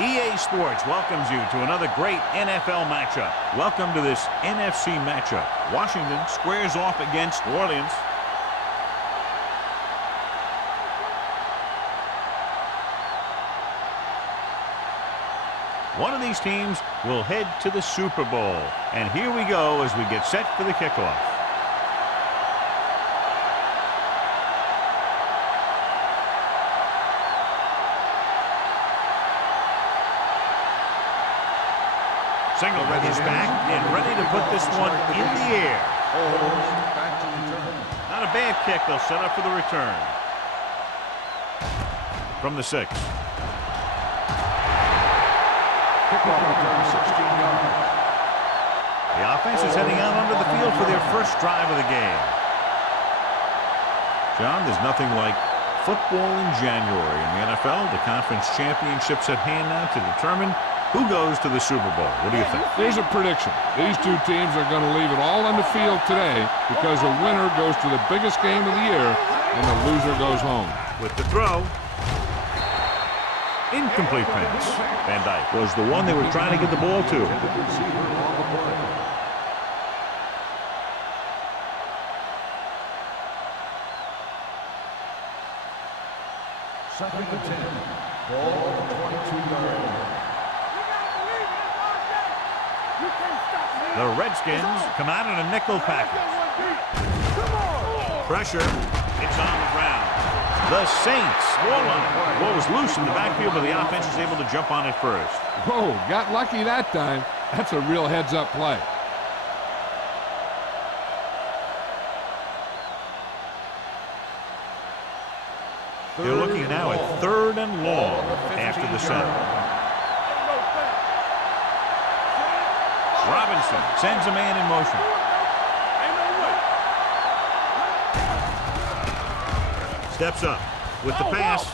EA Sports welcomes you to another great NFL matchup. Welcome to this NFC matchup. Washington squares off against New Orleans. One of these teams will head to the Super Bowl. And here we go as we get set for the kickoff. Singleton is back and ready to put this one in the air. Not a bad kick. They'll set up for the return. From the 6. Kickoff return, 16 yards. The offense is heading out onto the field for their first drive of the game. John, there's nothing like football in January in the NFL. The conference championships at hand now to determine who goes to the Super Bowl. What do you think? Here's a prediction. These two teams are going to leave it all on the field today because the winner goes to the biggest game of the year and the loser goes home. With the throw. Incomplete pass. Van Dyke was the one they were trying to get the ball to. Second and 10. Ball 22 yards. The Redskins come out in a nickel package. Pressure. It's on the ground. The Saints scoreline. Ball was loose in the backfield, but the offense is able to jump on it first. Whoa, got lucky that time. That's a real heads-up play. They're looking now at 3rd and long after the set. Robinson sends a man in motion. Steps up with the pass.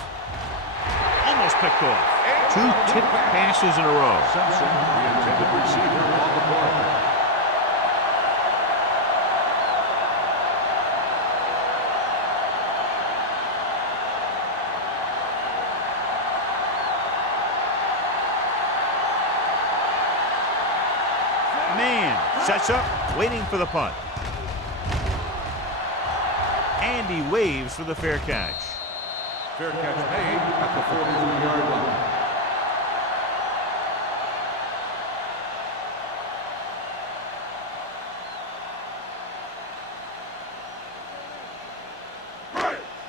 Almost picked off. 2 tipped passes in a row. Simpson, the intended receiver, on the play. Man sets up, waiting for the punt. And he waves for the fair catch. Fair catch made at the 43-yard line.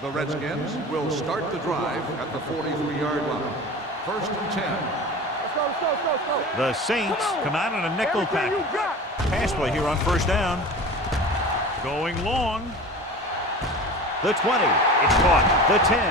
The Redskins will start the drive at the 43-yard line. 1st and 10. The Saints come out in a nickel package. Pass play here on 1st down. Going long. The 20. It's caught. The 10.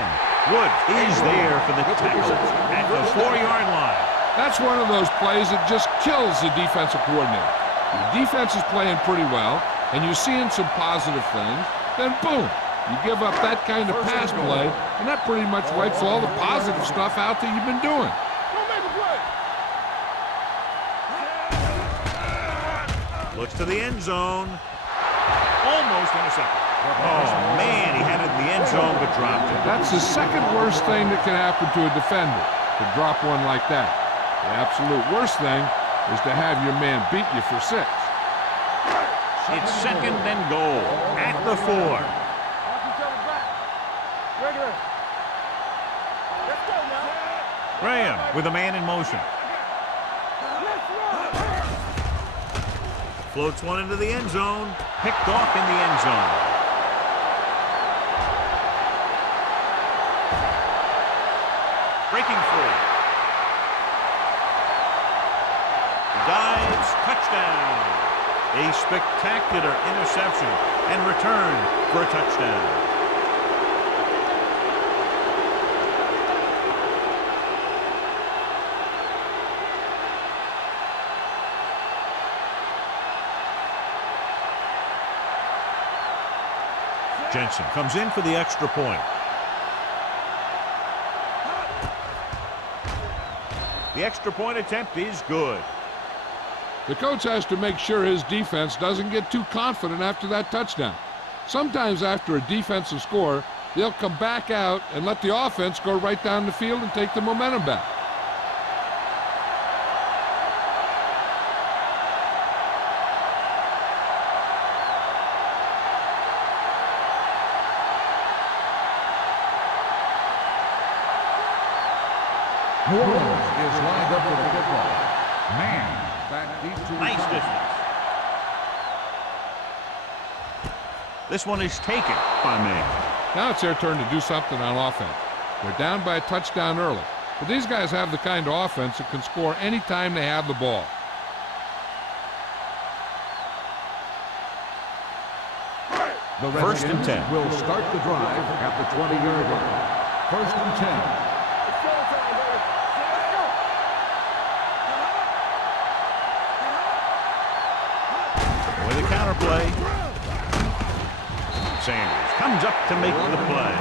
Woods is there for the tackle at the 4-yard line. That's one of those plays that just kills the defensive coordinator. The defense is playing pretty well, and you're seeing some positive things. Then boom, you give up that kind of pass play, and that pretty much wipes all the positive stuff out that you've been doing. Looks to the end zone. Almost intercepted. Oh, man, he had it in the end zone but dropped it. That's the second worst thing that can happen to a defender, to drop one like that. The absolute worst thing is to have your man beat you for 6. It's 2nd and goal at the 4. Graham with a man in motion. Floats one into the end zone. Picked off in the end zone. Breaking free. Dives. Touchdown. A spectacular interception and return for a touchdown. Jensen comes in for the extra point. The extra point attempt is good. The coach has to make sure his defense doesn't get too confident after that touchdown. Sometimes after a defensive score, they'll come back out and let the offense go right down the field and take the momentum back. New Orleans is lined up with the football. Man, back deep to Nice distance. This one is taken by man. Now it's their turn to do something on offense. They're down by a touchdown early. But these guys have the kind of offense that can score any time they have the ball. The First and 10. Will start the drive at the 20-yard line. First and 10. With a counter play. Sanders comes up to make the play.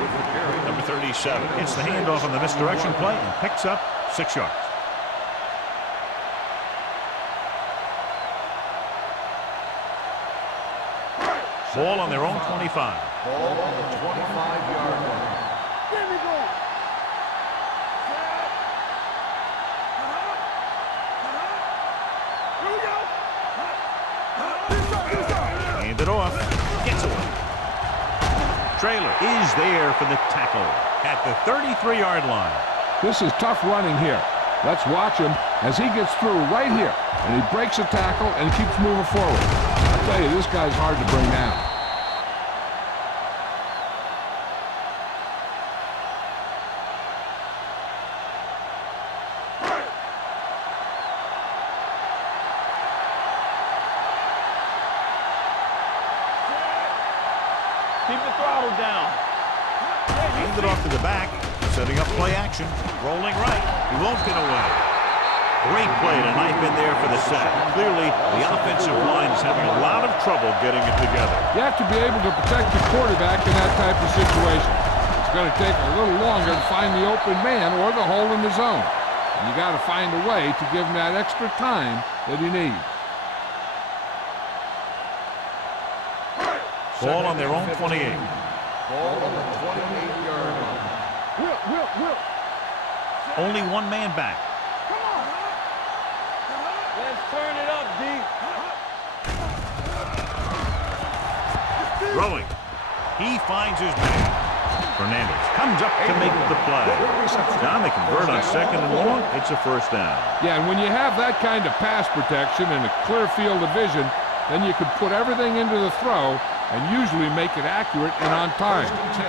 Number 37 gets the handoff on the misdirection play and picks up 6 yards. Ball on their own 25. Ball on the 25-yard line. Hand it off. Gets away. Trailer is there for the tackle at the 33-yard line. This is tough running here. Let's watch him as he gets through right here. And he breaks a tackle and keeps moving forward. I tell you, this guy's hard to bring down. Keep the throttle down. Hand it off to the back. Setting up play action. Rolling right. He won't get away. Great play to knife in there for the sack. Clearly, the offensive line is having a lot of trouble getting it together. You have to be able to protect the quarterback in that type of situation. It's going to take a little longer to find the open man or the hole in the zone. And you got to find a way to give him that extra time that he needs. Ball on their own 28. Ball on the 28-yard line. Will. Only one man back. Come on. Let's turn it up, D. Throwing. He finds his man. Fernandez comes up to make the play. John, they convert on 2nd and long. It's a first down. Yeah, and when you have that kind of pass protection and a clear field of vision, then you can put everything into the throw and usually make it accurate and on time. First and 10.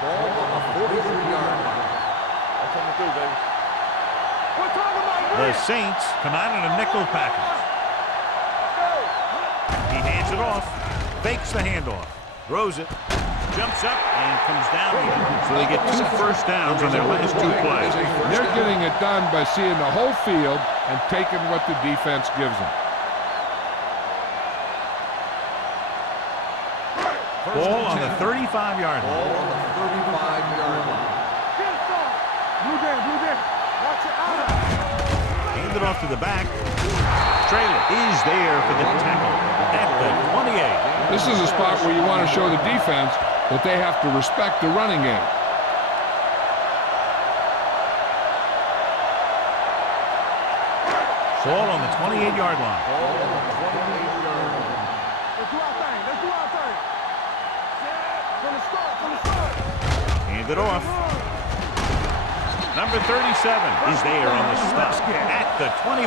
Ball on the 43-yard line. That's coming through, baby. We're talking about The Saints come out in a nickel package. He hands it off, fakes the handoff, throws it, jumps up, and comes down with it. So they get 2 first downs on their last 2 plays. They're getting it done by seeing the whole field and taking what the defense gives them. Ball on the 35-yard line. Ball on the 35-yard line. Blue game. Watch it out. Hand it off to the back. Trailer is there for the tackle at the 28. This is a spot where you want to show the defense that they have to respect the running game. Ball on the 28-yard line. Ball on the 28-yard line. Let's do our thing. From the start. Hand it off. Number 37 is there on the stop at the 21.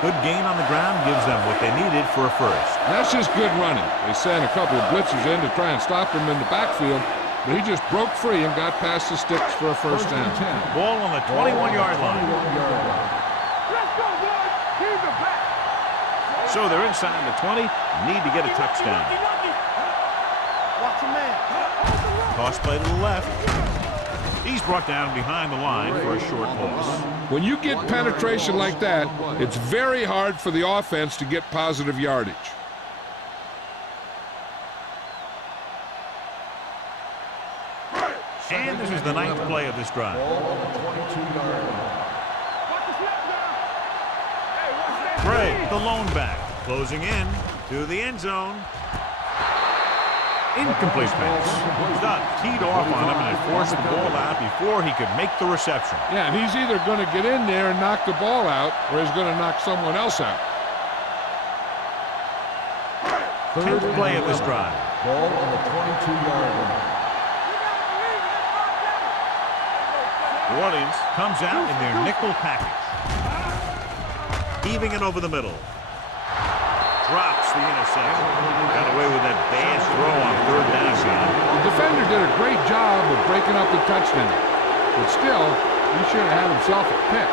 Good gain on the ground gives them what they needed for a first. That's just good running. They sent a couple of blitzes in to try and stop him in the backfield, but he just broke free and got past the sticks for a first down. Ball on the 21-yard line. Let's go, boys. He's the back. So they're inside the 20. Need to get a touchdown. Watch your man. Toss play to the left. He's brought down behind the line for a short loss. When you get penetration like that, it's very hard for the offense to get positive yardage. And this is the 9th play of this drive. Ball on the 22-yard line. Watch the snap now. Hey, watch that. Gray, the lone back, closing in to the end zone. Incomplete pass. Stutt teed off on him and had forced the ball out before he could make the reception. Yeah, and he's either going to get in there and knock the ball out, or he's going to knock someone else out. 10th play of this drive. Ball on the 22-yard line. New Orleans comes out in their nickel package. Heaving it over the middle. Drops the interception. Got away with that bad throw on third down, John. The defender did a great job of breaking up the touchdown. But still, he should have had himself a pick.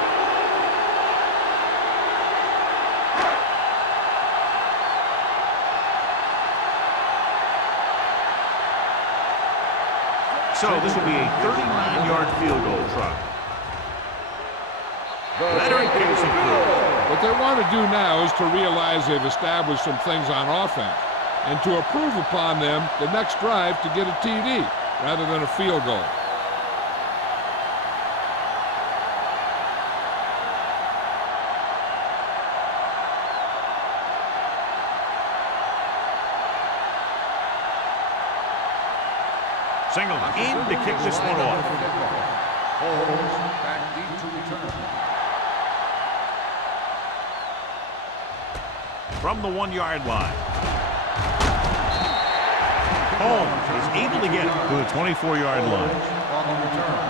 So this will be a 39-yard field goal try. Leonard kicks it through. What they want to do now is to realize they've established some things on offense and to improve upon them the next drive to get a TD rather than a field goal. Single in to kick this one off. Holmes back deep to return. From the 1-yard line. Holmes is able to get it to the 24-yard line. On the return.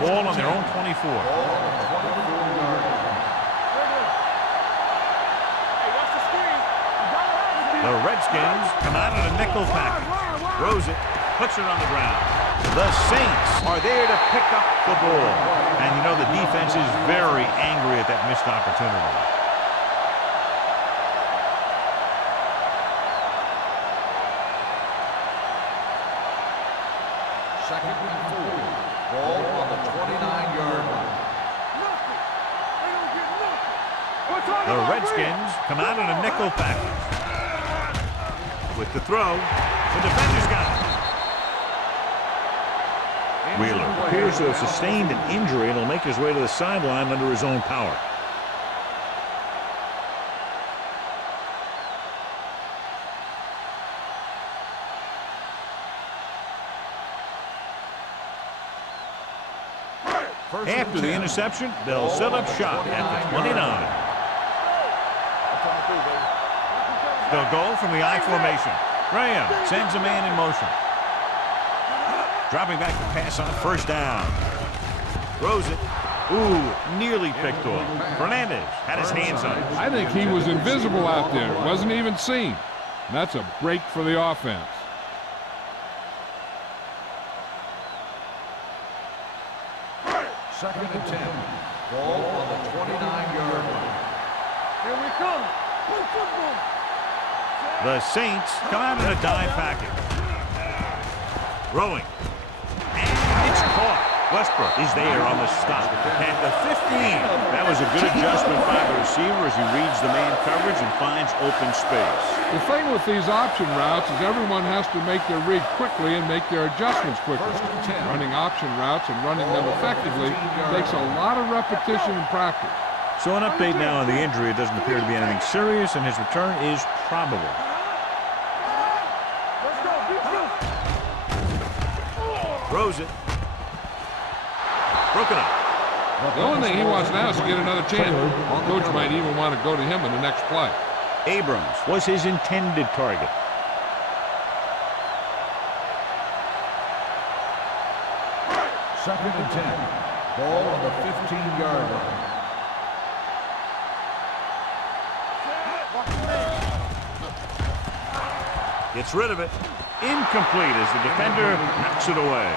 Ball on their own 24. The Redskins come out in a nickel package. Throws it, puts it on the ground. The Saints are there to pick up the ball. And you know the defense is very angry at that missed opportunity. Second and 4. Ball on the 29-yard line. The Redskins come out in a nickel package. With the throw, the defender's got it. Wheeler appears to have sustained an injury and will make his way to the sideline under his own power. After the interception, they'll set up shop at the 29. They'll go from the I formation. Graham sends a man in motion. Dropping back to pass on first down. Throws it. Ooh, nearly picked off. Fernandez had his hands on it. I think he was invisible out there. Wasn't even seen. And that's a break for the offense. Second and 10. Ball on the 29-yard line. Here we come. The Saints come out in a dime package. Throwing. And it's caught. Westbrook is there on the stop. At the 15. That was a good adjustment by the receiver as he reads the man coverage and finds open space. The thing with these option routes is everyone has to make their read quickly and make their adjustments quickly. Running option routes and running them effectively takes a lot of repetition and practice. So an update now on the injury. It doesn't appear to be anything serious, and his return is probable. Throws it. Broken up. The only thing he wants now is to get another chance. The coach might even want to go to him in the next play. Abrams was his intended target. Second and 10. Ball on the 15-yard line. Gets rid of it. Incomplete as the defender knocks it away.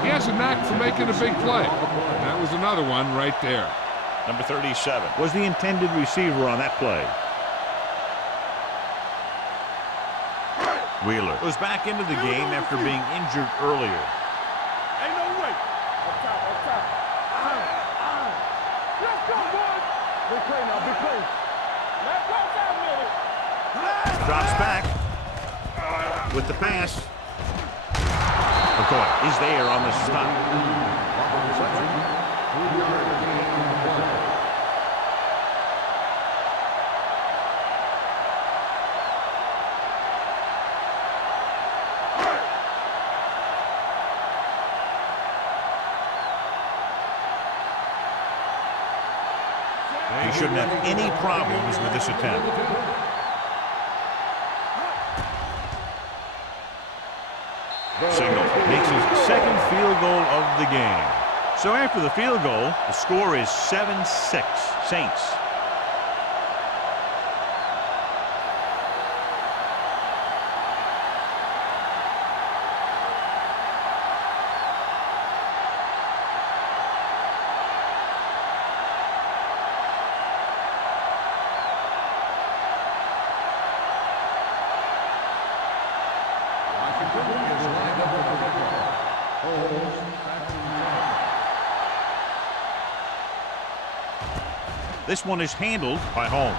He has a knack for making a big play. And that was another one right there. Number 37 was the intended receiver on that play. Wheeler was back into the game after being injured earlier. Ain't no way. Up top, up top. Let's go, boys. Big play now, big play. Let's go, 5 minutes. Drops back with the pass. McCoy is there on the stop. He shouldn't have any problems with this attempt. Signal makes his second field goal of the game. So after the field goal, the score is 7-6 Saints. This one is handled by Holmes.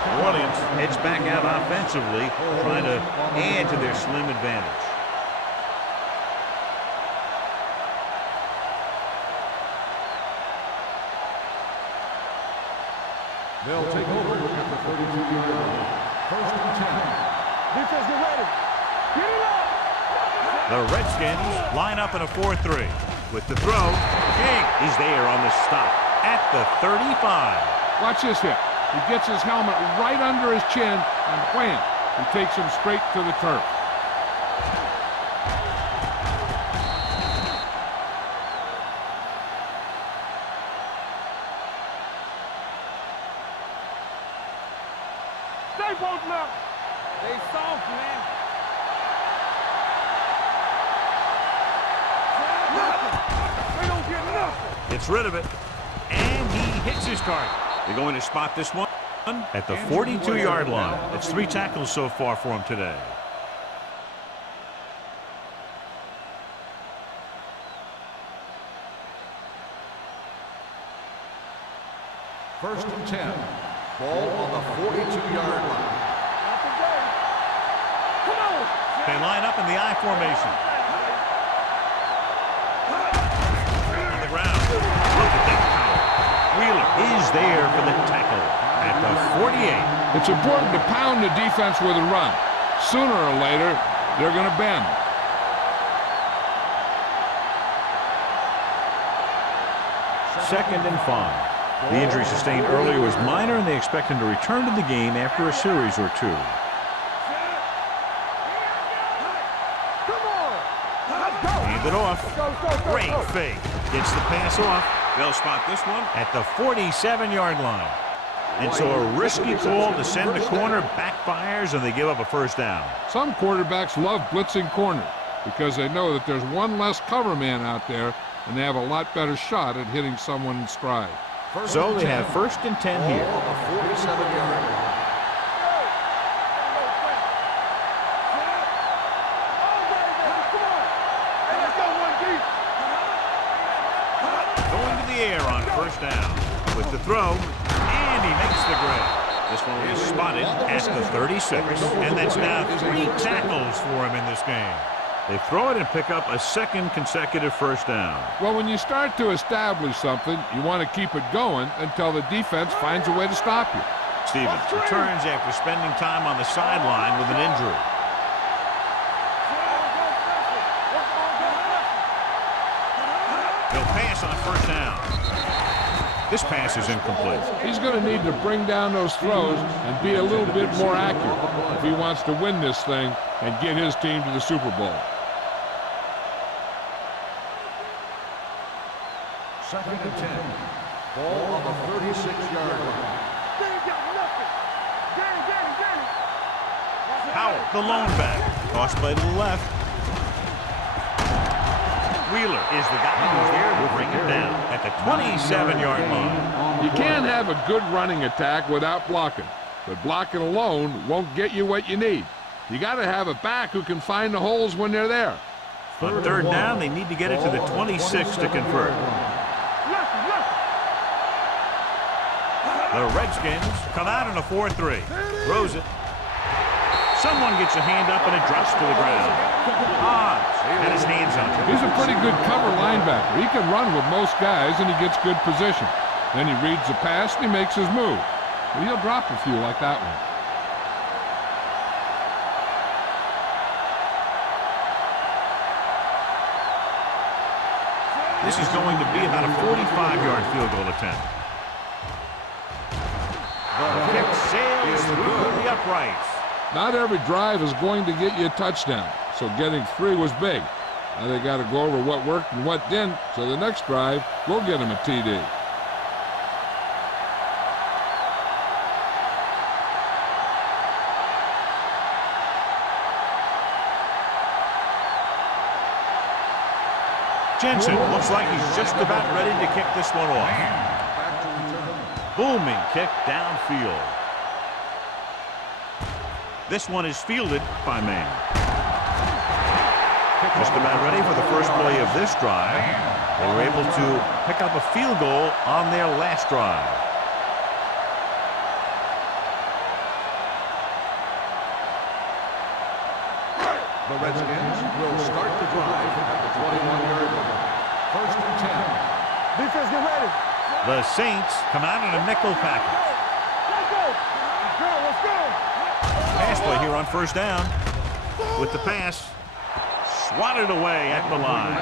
New Orleans heads back out offensively, trying to add to their slim advantage. They'll take over at the 32-yard line. First and 10. Defense, get ready. Get it up. The Redskins line up in a 4-3. With the throw, King is there on the stop at the 35. Watch this hit. He gets his helmet right under his chin, and wham, he takes him straight to the turf. Stay posted up. They soft, man. They don't get nothing. Gets rid of it, and he hits his target. They're going to spot this one at the 42-yard line. That's 3 tackles so far for him today. First and 10. Ball on the 42-yard line. Come on. They line up in the I formation. On the ground. Look at that power. Wheeler is there for the tackle at the 48. It's important to pound the defense with a run. Sooner or later, they're going to bend. Second and 5. The injury sustained earlier was minor, and they expect him to return to the game after a series or two. Hand it off. Great fake. Gets the pass off. They'll spot this one at the 47-yard line. And so a risky call to send the corner backfires, and they give up a first down. Some quarterbacks love blitzing corners because they know that there's one less cover man out there, and they have a lot better shot at hitting someone in stride. So they have first and 10 here. On the 47-yard line. Going to the air on first down with the throw, and he makes the grab. This one is spotted at the 36, and that's now 3 tackles for him in this game. They throw it and pick up a second consecutive first down. Well, when you start to establish something, you want to keep it going until the defense finds a way to stop you. Stevens returns after spending time on the sideline with an injury. They'll pass on first down. This pass is incomplete. He's going to need to bring down those throws and be a little bit more accurate if he wants to win this thing and get his team to the Super Bowl. Second and 10. Ball on the 36-yard line. Howell, the lone back. Toss play to the left. Wheeler is the guy who's there to bring it down at the 27-yard line. You can't have a good running attack without blocking, but blocking alone won't get you what you need. You got to have a back who can find the holes when they're there. On third down, they need to get it to the 26 to convert. The Redskins come out in a 4-3. Throws it. Someone gets a hand up and it drops to the ground. Hobbs had his hands on it. He's a pretty good cover linebacker. He can run with most guys and he gets good position. Then he reads the pass and he makes his move. But he'll drop a few like that one. This is going to be about a 45-yard field goal attempt. The kick sails through the uprights. Not every drive is going to get you a touchdown, so getting 3 was big. Now they got to go over what worked and what didn't, so the next drive will get them a TD. Jensen looks like he's just about ready to kick this one off. Booming kick downfield. This one is fielded by Mann. Just about ready for the first play of this drive. They were able to pick up a field goal on their last drive. The Redskins will start the drive at the 21-yard line. 1st and 10. Defense, get ready. The Saints come out in a nickel package. Let's go. Let's go. Pass play here on 1st down. With the pass, swatted away at the line.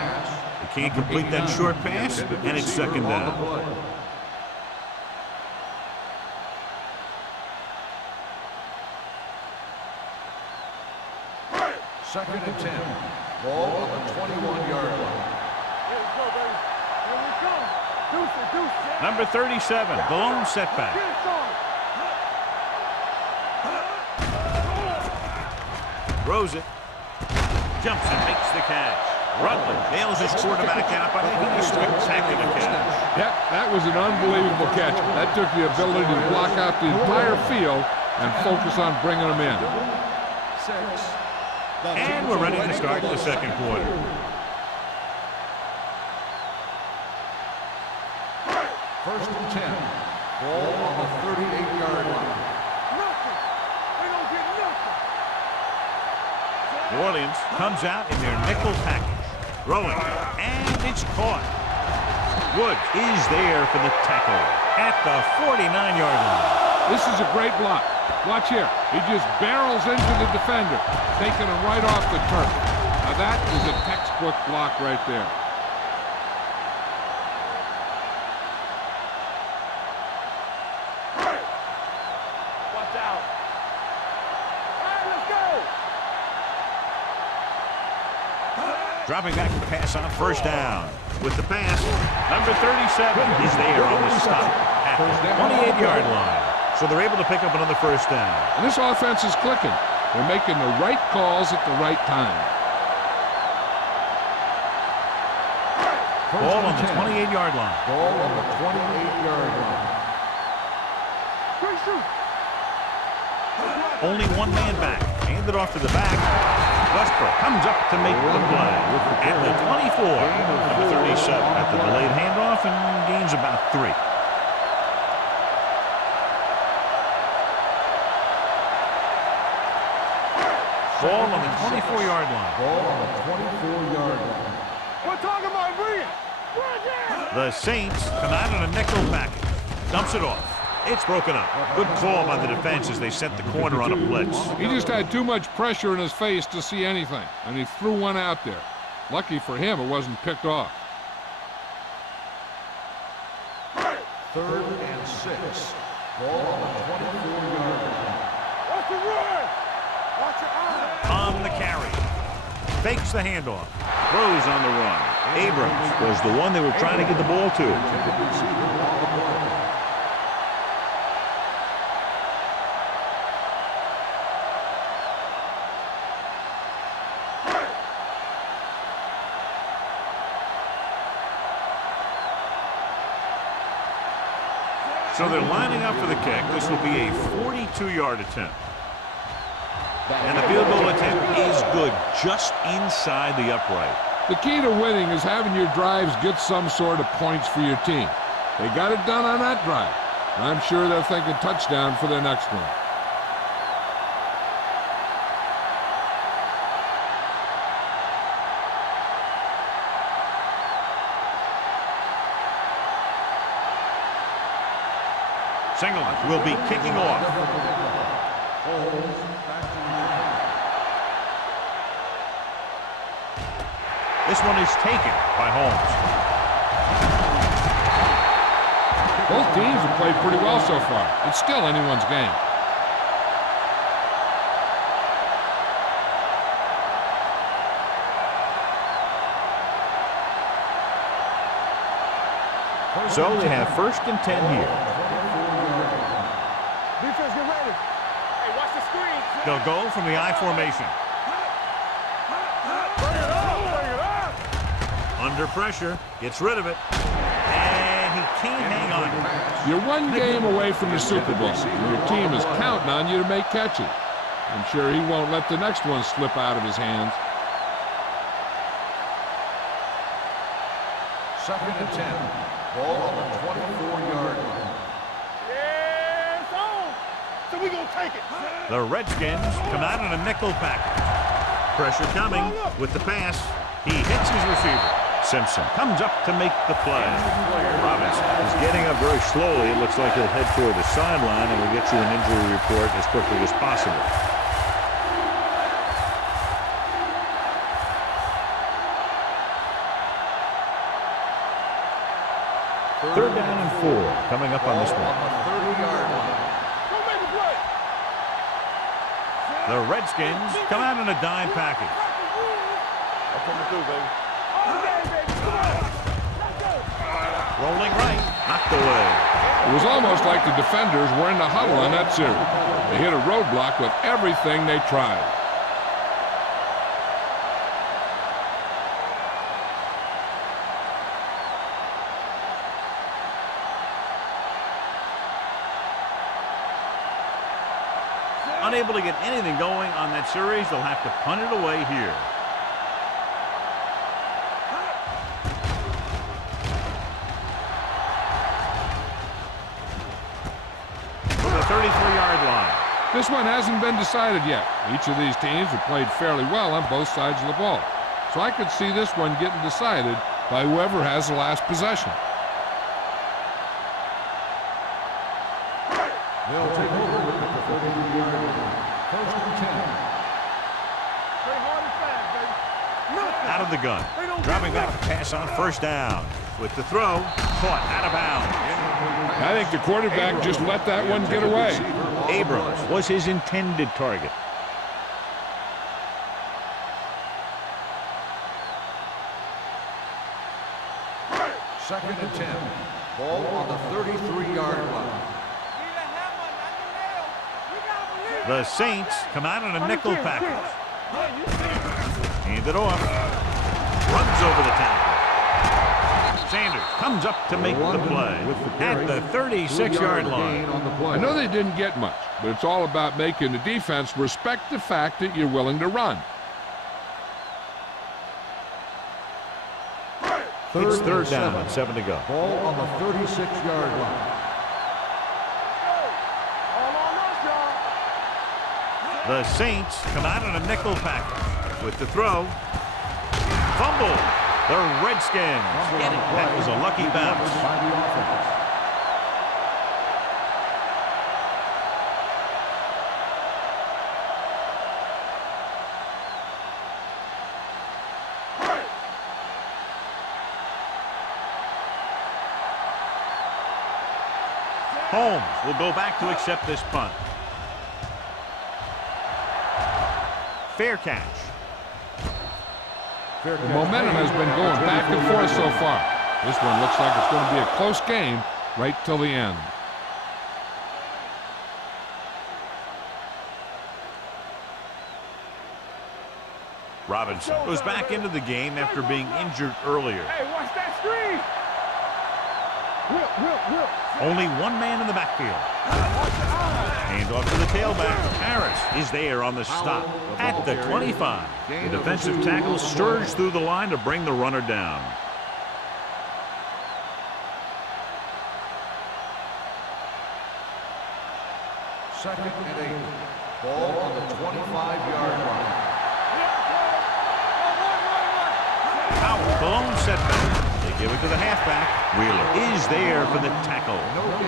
They can't complete that short pass, and it's 2nd down. 2nd and 10. Ball on the 21-yard line. Here we go, baby. Here we come. Deuce it, deuce it. Number 37, the lone setback. Get it started. Throws it. Jumps and makes the catch. Rutland nails his quarterback out by making a spectacular catch. Yep, that was an unbelievable catch. That took the ability to block out the entire field and focus on bringing them in. 6. And we're ready to start the 2nd quarter. First and 10. Ball on the 38-yard line. Nothing. They don't get nothing. New Orleans comes out in their nickel package. Throwing, and it's caught. Woods is there for the tackle at the 49-yard line. This is a great block. Watch here. He just barrels into the defender, taking him right off the turf. Now that is a textbook block right there. Watch out. All right, let's go. Dropping back to pass on 1st down. With the pass, number 37 is there on the stop at the 28-yard line. So they're able to pick up another 1st down. And this offense is clicking. They're making the right calls at the right time. Ball on the 28-yard line. Ball on the 28-yard line. Quick shoot. Only one man back. Hand it off to the back. Westbrook comes up to make the play. At the 24, number 37 at the delayed handoff and gains about 3. Ball on the 24-yard line. Ball on the 24-yard line. We're talking about brilliant. The Saints come out in a nickel package. Dumps it off. It's broken up. Good call by the defense as they set the corner on a blitz. He just had too much pressure in his face to see anything, and he threw one out there. Lucky for him, it wasn't picked off. 3rd and 6. Ball on the 24-yard line. Watch the run. Watch your eyes. On the carry. Fakes the handoff. Throws on the run. Abrams was the one they were trying to get the ball to. So they're lining up for the kick. This will be a 42-yard attempt. And the field goal attempt is good, just inside the upright. The key to winning is having your drives get some sort of points for your team. They got it done on that drive. I'm sure they're thinking touchdown for their next one. Singleton will be kicking off. This one is taken by Holmes. Both teams have played pretty well so far. It's still anyone's game. So they have 1st and 10 here. Defense, get ready. Hey, watch the screen. They'll go from the I formation. Bring it up. Bring it up. Under pressure. Gets rid of it. And he can't hang on. You're one game away from the Super Bowl. Your team is counting on you to make catches. I'm sure he won't let the next one slip out of his hands. 2nd and 10. Ball on the 24-yard line. Yeah, it's on. So we gonna take it. The Redskins come out in a nickel package. Pressure coming with the pass. He hits his receiver. Simpson comes up to make the play. Robinson is getting up very slowly. It looks like he'll head toward the sideline, and we'll get you an injury report as quickly as possible. Third down and 4 coming up on this one. On the 30-yard line. Go make a play. The Redskins come out in a dime package. I'm coming through, baby. All day, baby. Come on. Let's go. Rolling right, knocked away. It was almost like the defenders were in the huddle on that series. They hit a roadblock with everything they tried. Unable to get anything going on that series, they'll have to punt it away here. From the 33-yard line. This one hasn't been decided yet. Each of these teams have played fairly well on both sides of the ball. So I could see this one getting decided by whoever has the last possession. They'll take over with the 30-yard line. 1st and 10. Stay hard and fast, baby. Out of the gun. Dropping back to pass on 1st down. With the throw, caught out of bounds. I think the quarterback just let that one get away. Abrams was his intended target. Second and 10. Ball on the 33-yard line. The Saints come out in a nickel package. Hand it off. Runs over the tackle. Sanders comes up to make the play at the 36-yard line. I know they didn't get much, but it's all about making the defense respect the fact that you're willing to run. It's 3rd down and 7 to go. Ball on the 36-yard line. The Saints come out in a nickel package. With the throw. Fumble. The Redskins get it. That was a lucky bounce. By the offense. Holmes will go back to accept this punt. Fair catch. The momentum has been going back and forth so far. This one looks like it's going to be a close game right till the end. Robinson goes back into the game after being injured earlier. Hey, watch that screen. Whip. Only one man in the backfield. Hand off to the tailback. Harris is there on the stop at the 25. The defensive tackle surged through the line to bring the runner down. Second and 8. Ball on the 25-yard line. Powell, the lone setback. They give it to the halfback. Wheeler is there for the tackle.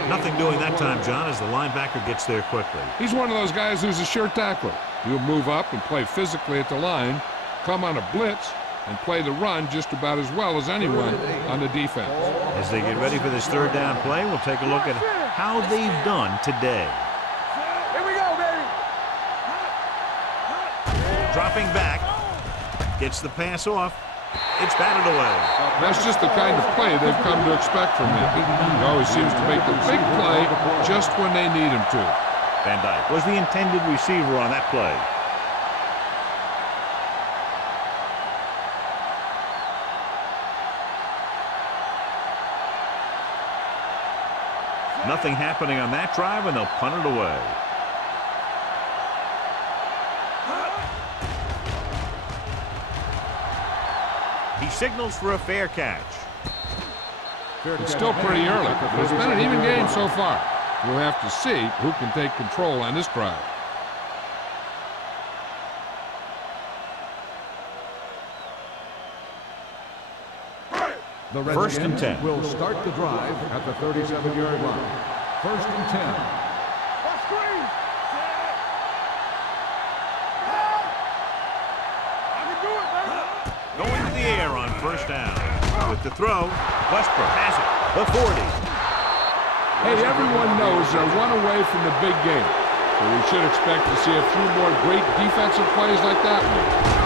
Nothing doing that time, John, as the linebacker gets there quickly. He's one of those guys who's a sure tackler. He'll move up and play physically at the line, come on a blitz, and play the run just about as well as anyone on the defense. As they get ready for this third down play, we'll take a look at how they've done today. Here we go, baby. Dropping back. Gets the pass off. It's batted away. That's just the kind of play they've come to expect from him. He always seems to make the big play just when they need him to. Van Dyke was the intended receiver on that play. Nothing happening on that drive, and they'll punt it away. He signals for a fair catch. It's still pretty early, but it's been an even game so far. We'll have to see who can take control on this drive. The First and Redskins 10. will start the drive at the 37-yard line. First and 10. Watch screen. I can do it, baby. Going to the air on first down. With the throw, Westbrook has it. The 40. Hey, everyone knows they're one away from the big game, so we should expect to see a few more great defensive plays like that one.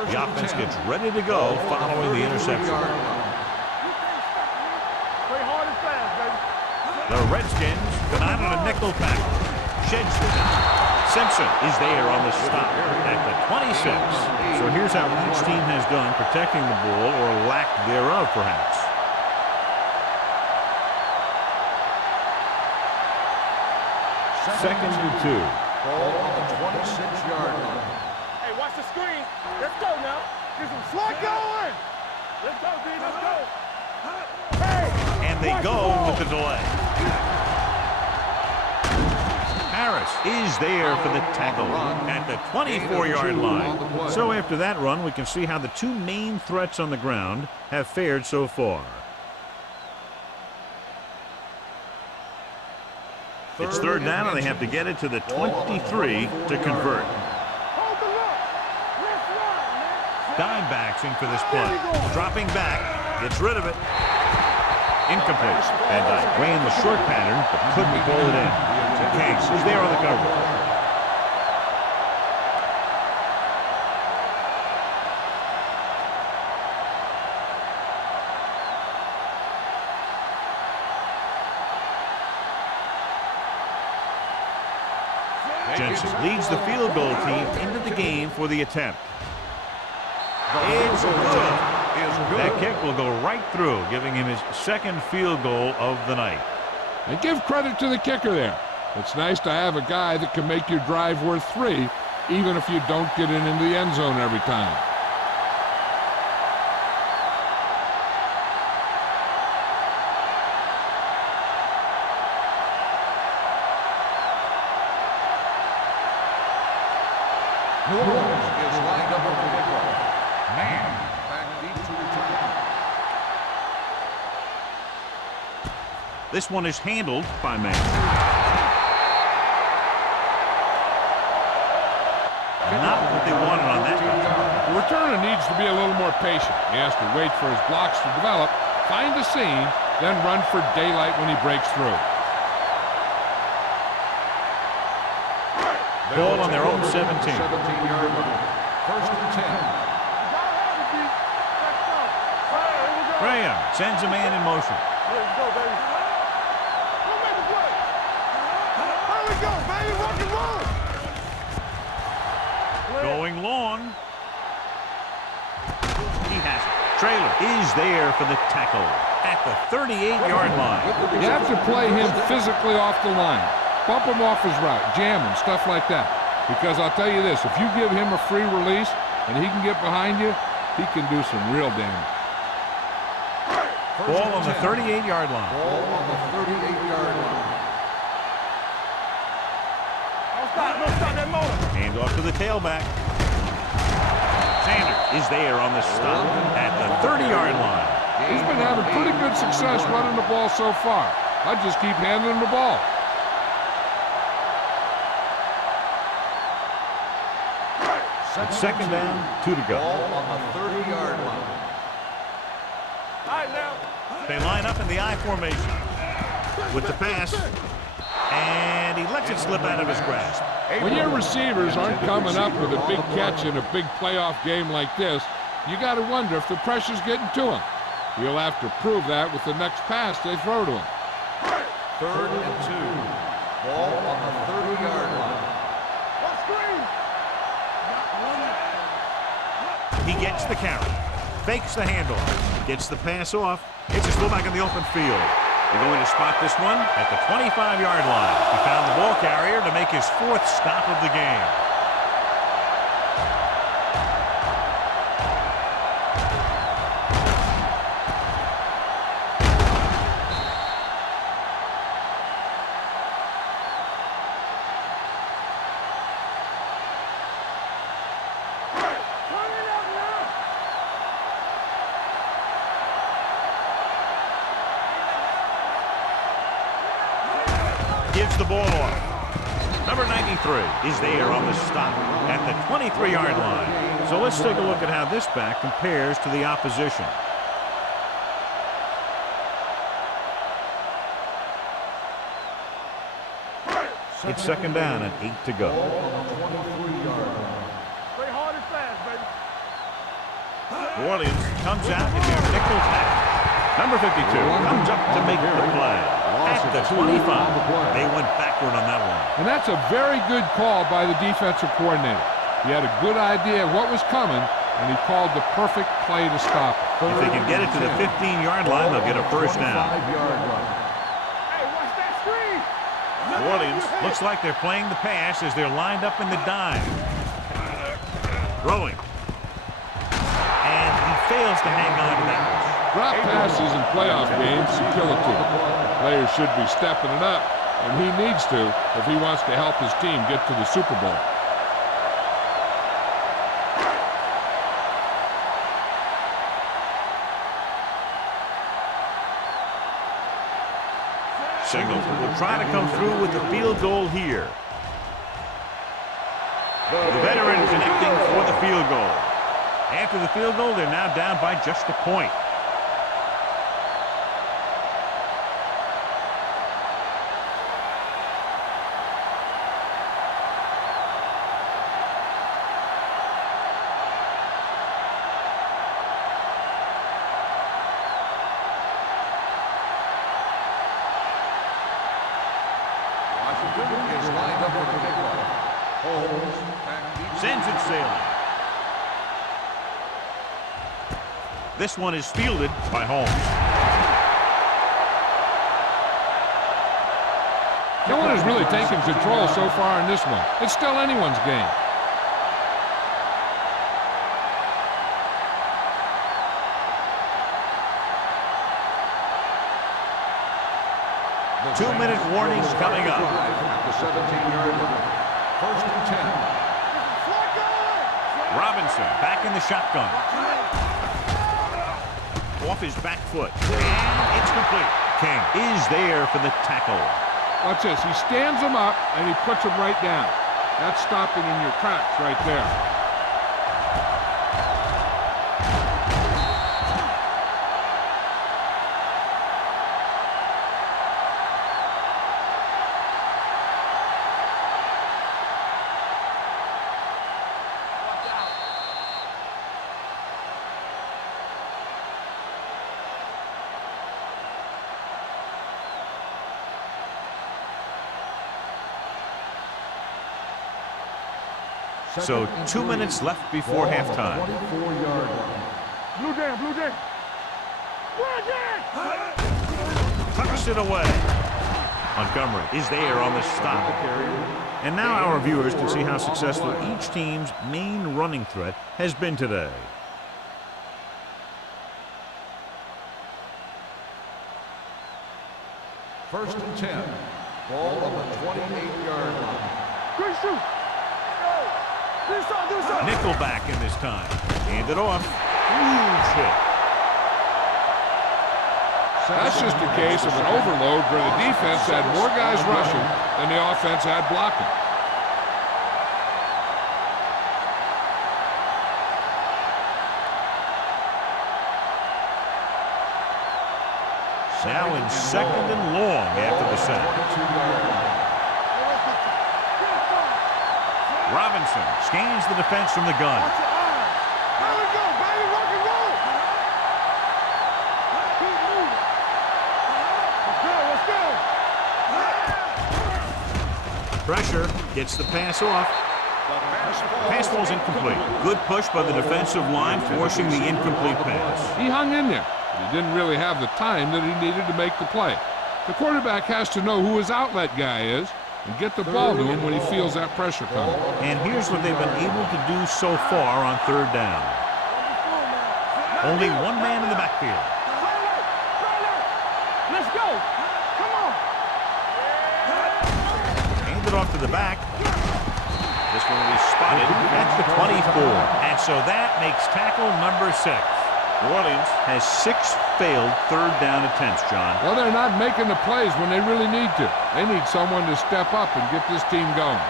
The offense gets ready to go following the interception. Play hard and fast, baby. The Redskins come out in a nickel pack. Sheds the Simpson is there on the stop at the 26. So here's how each team has done protecting the ball, or lack thereof, perhaps. Second and 2. Ball on the 26-yard line. Hey, watch the screen. Let's go now. Get some slot going. Let's go, D. Let's go. Hey. And they go with the delay. Harris is there for the tackle at the 24-yard line. So after that run, we can see how the two main threats on the ground have fared so far. It's third down, and they have to get it to the 23 to convert. Dimebacks in for this play. Dropping back, gets rid of it. Incomplete. And ran the short pattern, but couldn't pull it in. Case is there on the cover. Jensen leads the field goal team into the game for the attempt. It's good. That kick will go right through, giving him his second field goal of the night. And give credit to the kicker there. It's nice to have a guy that can make your drive worth 3, even if you don't get it into the end zone every time. New Orleans is lined up over the kickoff. Man back deep to return. This one is handled by Man. Not what they wanted on that one. The returner needs to be a little more patient. He has to wait for his blocks to develop, find the seam, then run for daylight when he breaks through. Ball on their own 17. 17-yard line. First and 10. Graham sends a man in motion. Let's go, baby. Go make a play. There we go, baby. Rock and roll. Going long. He has it. Trailer is there for the tackle at the 38-yard line. You have to play him physically off the line. Bump him off his route, jam him, stuff like that. Because I'll tell you this, if you give him a free release and he can get behind you, he can do some real damage. Ball on the 38-yard line. Ball on the 38-yard line. Don't stop that motor. Hand off to the tailback. Sanders is there on the stop at the 30-yard line. He's been having pretty good success running the ball so far. I just keep handing him the ball. It's second down, 2 to go. Ball on the 30-yard line. All right, now. They line up in the I formation with the pass, and he lets it slip out of his grasp. When your receivers aren't coming up with a big catch in a big playoff game like this, you got to wonder if the pressure's getting to him. He'll have to prove that with the next pass they throw to him. 3rd and 2. Ball on the 30-yard line. He gets the carry, fakes the handoff, gets the pass off. It's a fullback in the open field. They're going to spot this one at the 25-yard line. He found the ball carrier to make his 4th stop of the game. Gives the ball off. Number 93 is there on the stop at the 23-yard line. So let's take a look at how this back compares to the opposition. It's second down and 8 to go. Play hard and fast, baby. New Orleans comes out in their nickel pack. Number 52 comes up to make the play. At the 25. They went backward on that one. And that's a very good call by the defensive coordinator. He had a good idea of what was coming, and he called the perfect play to stop it. If they can get it to the 15-yard line, they'll get a first down. Hey, watch that screen. New Orleans looks like they're playing the pass as they're lined up in the dime. Throwing. And he fails to hang on to that one. Drop passes in playoff games can kill a team. Players should be stepping it up, and he needs to if he wants to help his team get to the Super Bowl. Singleton will try to come through with the field goal here. The veteran connecting for the field goal. After the field goal, they're now down by just a point. Is lined up with the kickoff. Holmes Sends it sailing. This one is fielded by Holmes. No one has really taken control so far in this one. It's still anyone's game. The 2-minute warnings coming up. At the 17-yard line. 1st and 10. Robinson back in the shotgun. Off his back foot. And it's complete. King is there for the tackle. Watch this. He stands him up, and he puts him right down. That's stopping in your tracks right there. So 2 minutes left before halftime. 24-yard line. Blue jam, blue jam. Blue jam. Tucks it away. Montgomery is there on the stop. And now our viewers can see how successful each team's main running threat has been today. First and 10. Ball on the 28-yard line. Good shoot. Go. Nickelback in this time. Hand it off. Huge hit. That's just a case of an overload where the defense had more guys rushing than the offense had blocking. Now in second and long after the sack. Robinson scans the defense from the gun. There we go, baby, rock and roll. Keep moving. Let's go. Pressure gets the pass off. Pass ball's incomplete. Good push by the defensive line, forcing the incomplete pass. He hung in there. He didn't really have the time that he needed to make the play. The quarterback has to know who his outlet guy is and get the ball to him when he feels that pressure coming. And here's what they've been able to do so far on third down. Only one man in the backfield. Let's go. Come on. Hand it off to the back. This one will be spotted at the 24. And so that makes tackle number 6. New Orleans has 6 failed third down attempts, John. Well, they're not making the plays when they really need to. They need someone to step up and get this team going.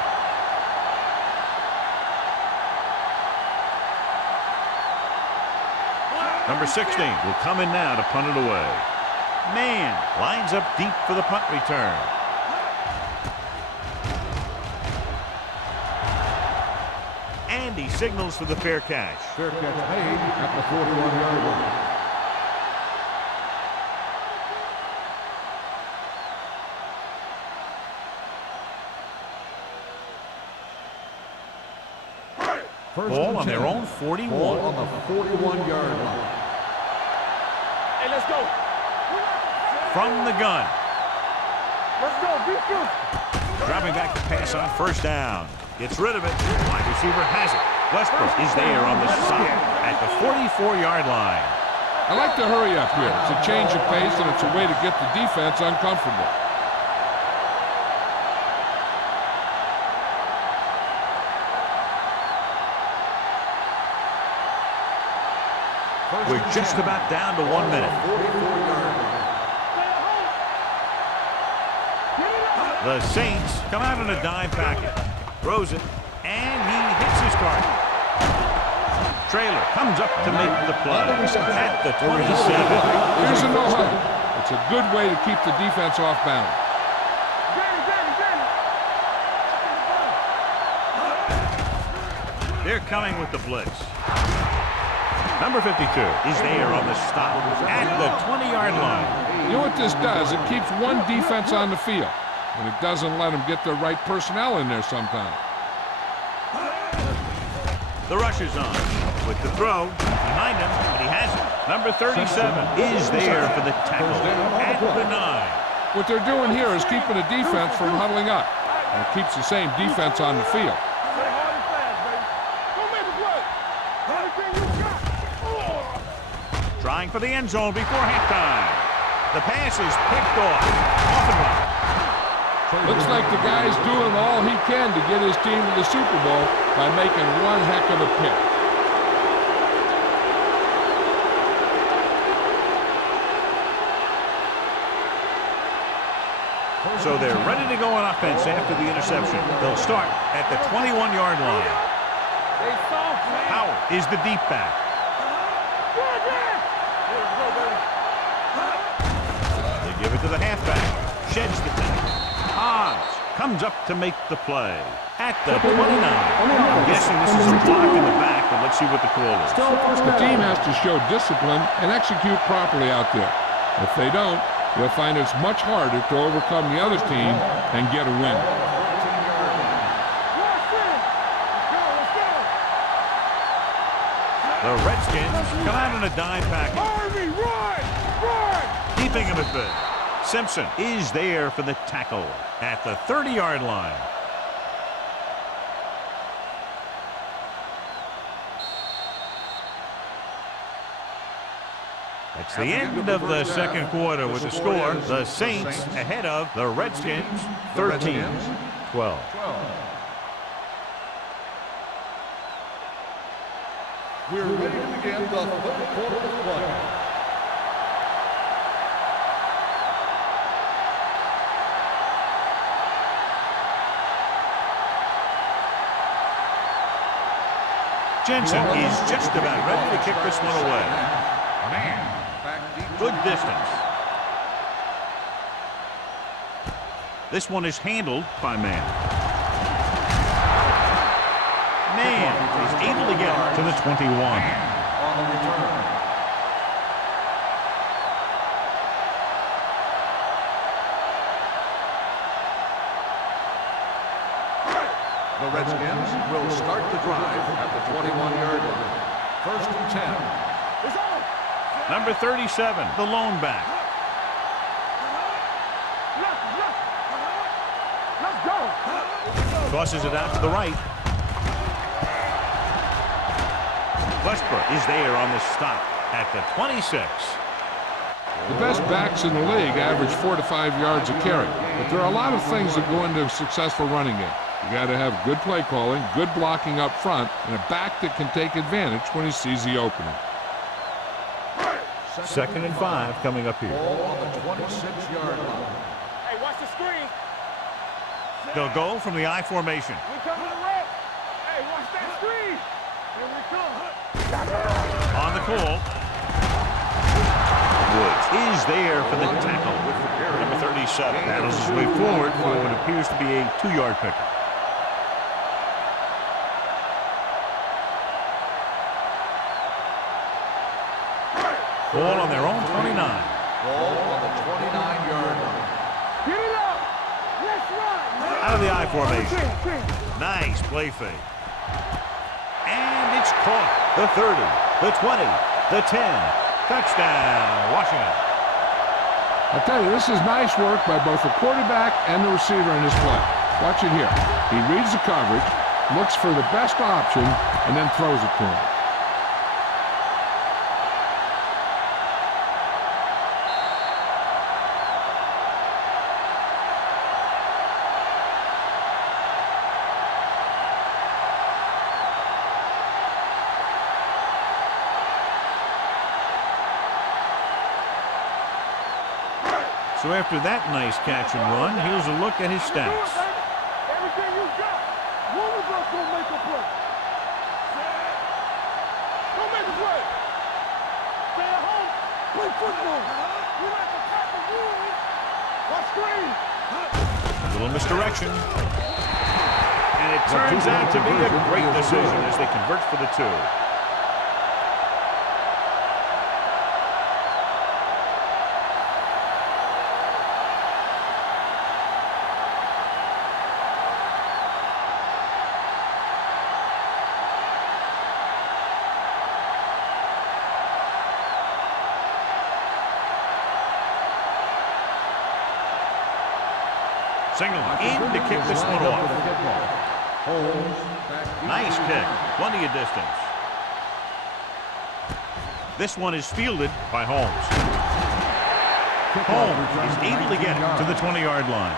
Number 16 will come in now to punt it away. Man lines up deep for the punt return. And he signals for the fair catch. Fair catch made at the 41-yard line. Ball on their own 41. Ball on the 41-yard line. Hey, let's go. From the gun. Let's go. Beat you. Dropping back to pass on first down. Gets rid of it. Wide receiver has it. Westbrook is there on the side at the 44-yard line. I like to hurry up here. It's a change of pace, and it's a way to get the defense uncomfortable. We're just about down to 1 minute. 44-yard line. The Saints come out in a dime packet. Throws it, and he hits his target. Trailer comes up to make the play at the 27. Here's a no-huddle. It's a good way to keep the defense off balance. They're coming with the blitz. Number 52 is there on the stop at the 20-yard line. You know what this does? It keeps one defense on the field, and it doesn't let them get the right personnel in there sometimes. The rush is on with the throw behind him, but he has it. Number 37 is there for the tackle at the 9. What they're doing here is keeping the defense from huddling up, and it keeps the same defense on the field. Trying for the end zone before halftime. The pass is picked off. Off and running. Looks like the guy's doing all he can to get his team to the Super Bowl by making one heck of a pick. So they're ready to go on offense after the interception. They'll start at the 21-yard line. Howard is the deep back. They give it to the halfback. Sheds the tackle. Hans comes up to make the play at the 29. I'm guessing this is a block in the back, but let's see what the call is. The team has to show discipline and execute properly out there. If they don't, they'll find it's much harder to overcome the other team and get a win. The Redskins come out in a dime package. Harvey, run! Keeping him at bay. Simpson is there for the tackle at the 30-yard line. That's the end of the second quarter with the score. The Saints ahead of the Redskins 13-12. We're ready to begin the third quarter of play. Jensen is just about ready to kick this one away. Good distance. This one is handled by Mann. Mann is able to get to the 21. On the return. The Redskins will start the drive at the 21-yard line. First and 10. Number 37, the lone back. Let's go. Tosses it out to the right. Westbrook is there on the stop at the 26. The best backs in the league average 4 to 5 yards a carry, but there are a lot of things that go into a successful running game. You got to have good play calling, good blocking up front, and a back that can take advantage when he sees the opening. Second and 5 coming up here. Ball on the 26-yard line. Hey, watch the screen. They'll go from the I formation. We come to the red. Hey, watch that screen. Here we come. On the call. Woods is there for the tackle with number 37. Battles his way forward for what appears to be a 2-yard pickup. Ball on their own 29. Ball on the 29-yard line. Get it up. Let's run. Out of the I formation. Nice play fake. And it's caught. The 30, the 20, the 10. Touchdown, Washington. I tell you, this is nice work by both the quarterback and the receiver in this play. Watch it here. He reads the coverage, looks for the best option, and then throws it to him. So after that nice catch and run, here's a look at his stats. Everything you got. One of us gonna make a play. Go make a play. Stay at home. Play football. We like to pack the rules. Watch screen. A little misdirection. And it turns out to be a great decision as they convert for the 2. Single in to kick this one off. Nice kick. Plenty of distance. This one is fielded by Holmes. Holmes is able to get it to the 20-yard line.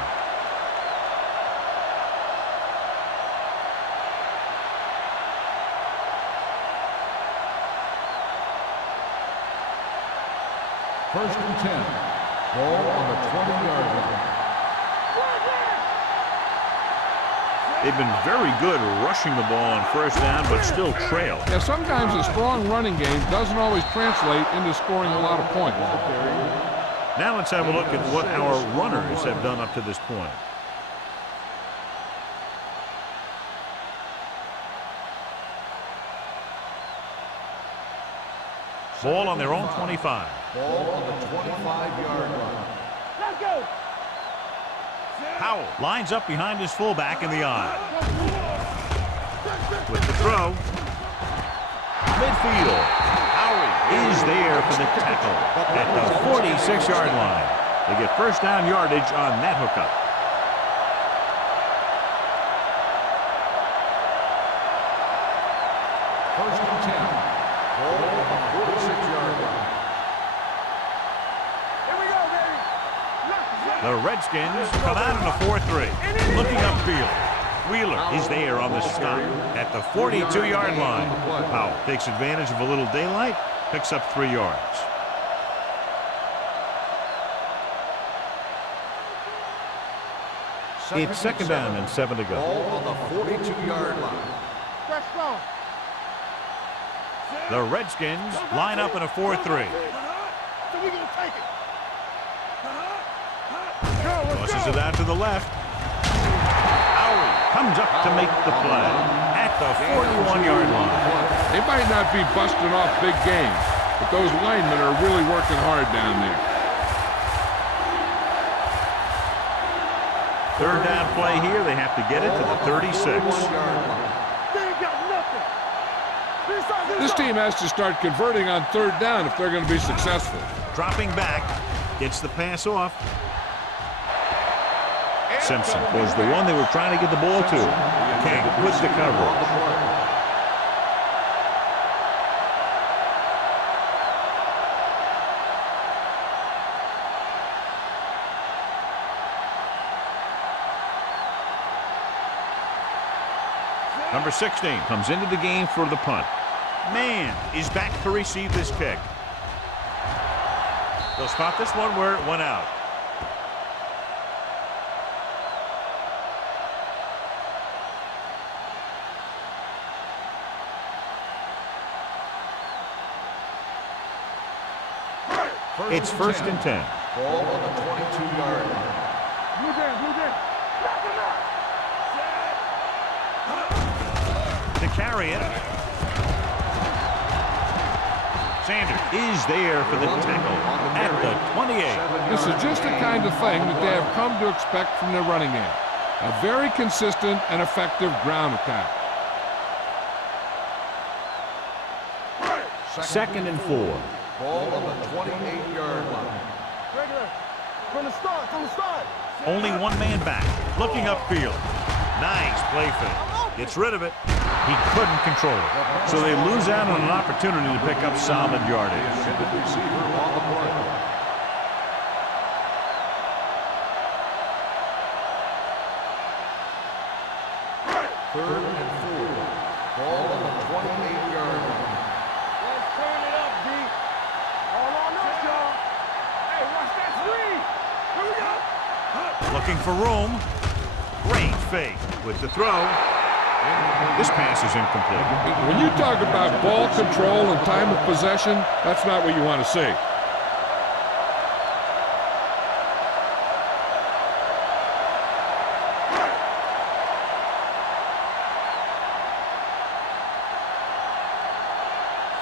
First and 10. Ball on the 20-yard line. They've been very good rushing the ball on first down, but still trail. Yeah, sometimes a strong running game doesn't always translate into scoring a lot of points. Now let's have a look at what our runners have done up to this point. Ball on their own 25. Ball on the 25-yard line. Let's go. Howell lines up behind his fullback in the I. With the throw. Midfield. Howie is there for the tackle at the 46-yard line. They get first down yardage on that hookup. First and 10. Ball on the 46-yard line. Here we go, baby. The Redskins come out in a 4-3. Looking upfield. Wheeler is there on the stop at the 42-yard line. Powell takes advantage of a little daylight, picks up 3 yards. It's second down and 7 to go. Ball on the 42-yard line. Fresh ball. The Redskins line up in a 4-3. So we gonna take it. Tosses it out to the left. Howie comes up to make the play at the 41-yard line. They might not be busting off big games, but those linemen are really working hard down there. Third down play here. They have to get it to the 36. They ain't got nothing. This team has to start converting on third down if they're going to be successful. Dropping back, gets the pass off. Simpson was the one they were trying to get the ball to. King with the coverage. Number 16 comes into the game for the punt. Man is back to receive this kick. They'll spot this one where it went out. It's first and 10. Ball on the 22-yard line. Blue down, blue down. Knock him out. To carry it. Sanders is there for the tackle at the 28. This is just the kind of thing that they have come to expect from their running game. A very consistent and effective ground attack. Second and 4. Ball on the 28-yard line. Regular. From the start, from the start. Only one man back, looking upfield. Nice play fake. Gets rid of it. He couldn't control it. So they lose out on an opportunity to pick up solid yardage. Intended receiver on the play. Third and 4. Ball on the 28-yard line. Let's turn it up, D. All on us, y'all. Hey, watch that screen. Here we go. Looking for room. Great fake with the throw. This pass is incomplete. When you talk about ball control and time of possession, that's not what you want to see.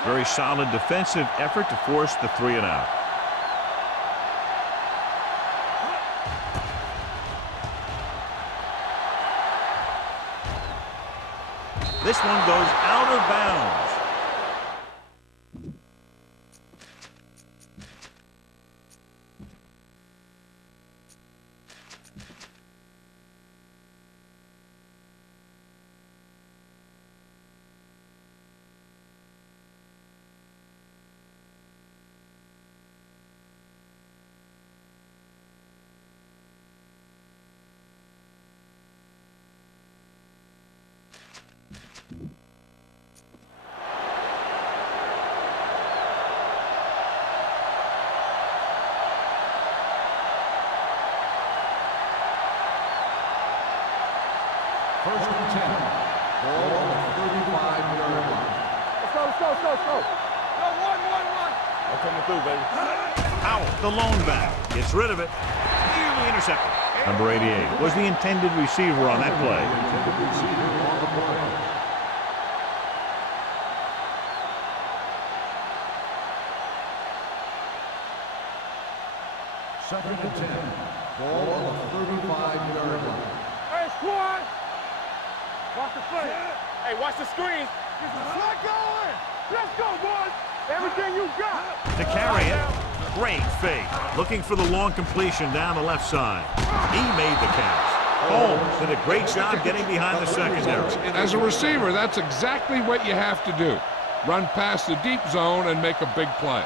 Very solid defensive effort to force the 3 and out. This one goes out of bounds. First and 10. Ball on the 35-yard line. Let's go, let's go, let's go, let's go. Go, one. I'm coming through, baby. Out, the lone back. Gets rid of it. Nearly intercepted. Number 88 was the intended receiver on that play. Intended receiver on the play. Second and 10. Ball on the 35-yard line. Hey, squad. Watch the play. Hey, watch the screen. Get the flag going. Let's go, boys. Everything you got. To carry it. Great fake. Looking for the long completion down the left side. He made the catch. Holmes did a great job getting behind the secondary. As a receiver, that's exactly what you have to do. Run past the deep zone and make a big play.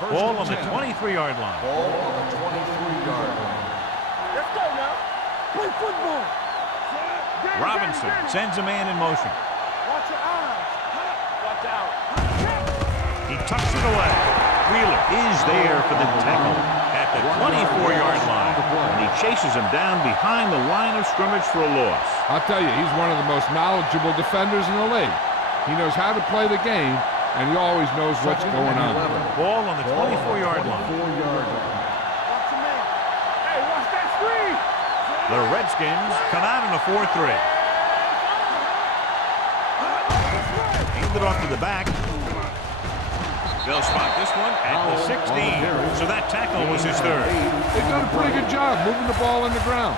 Ball on the 23-yard line. Ball on the 23-yard line. Play football. Robinson sends a man in motion. Watch your eyes. Watch out. He tucks it away. Wheeler is there for the tackle at the 24-yard line. And he chases him down behind the line of scrimmage for a loss. I'll tell you, he's one of the most knowledgeable defenders in the league. He knows how to play the game, and he always knows what's going on. Ball on the 24-yard line. Watch your man. Hey, watch that screen. The Redskins come out in a 4-3. Handed off to the back. They'll spot this one at the 16. So that tackle was his third. They've done a pretty good job moving the ball in the ground.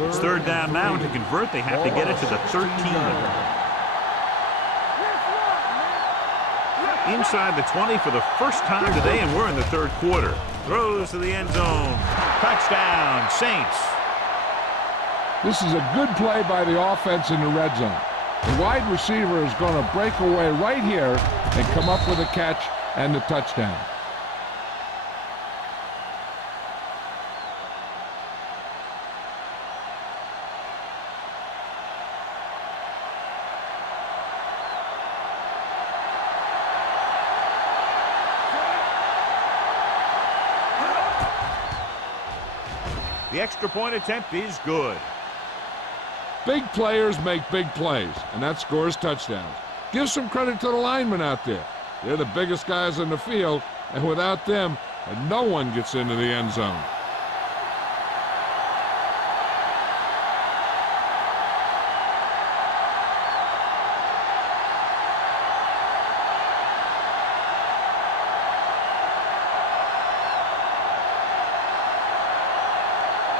It's third down now, and to convert, they have to get it to the 13. Inside the 20 for the first time today, and we're in the third quarter. Throws to the end zone. Touchdown, Saints. This is a good play by the offense in the red zone. The wide receiver is going to break away right here and come up with a catch and the touchdown. The extra point attempt is good. Big players make big plays, and that scores touchdowns. Give some credit to the linemen out there. They're the biggest guys on the field, and without them, no one gets into the end zone.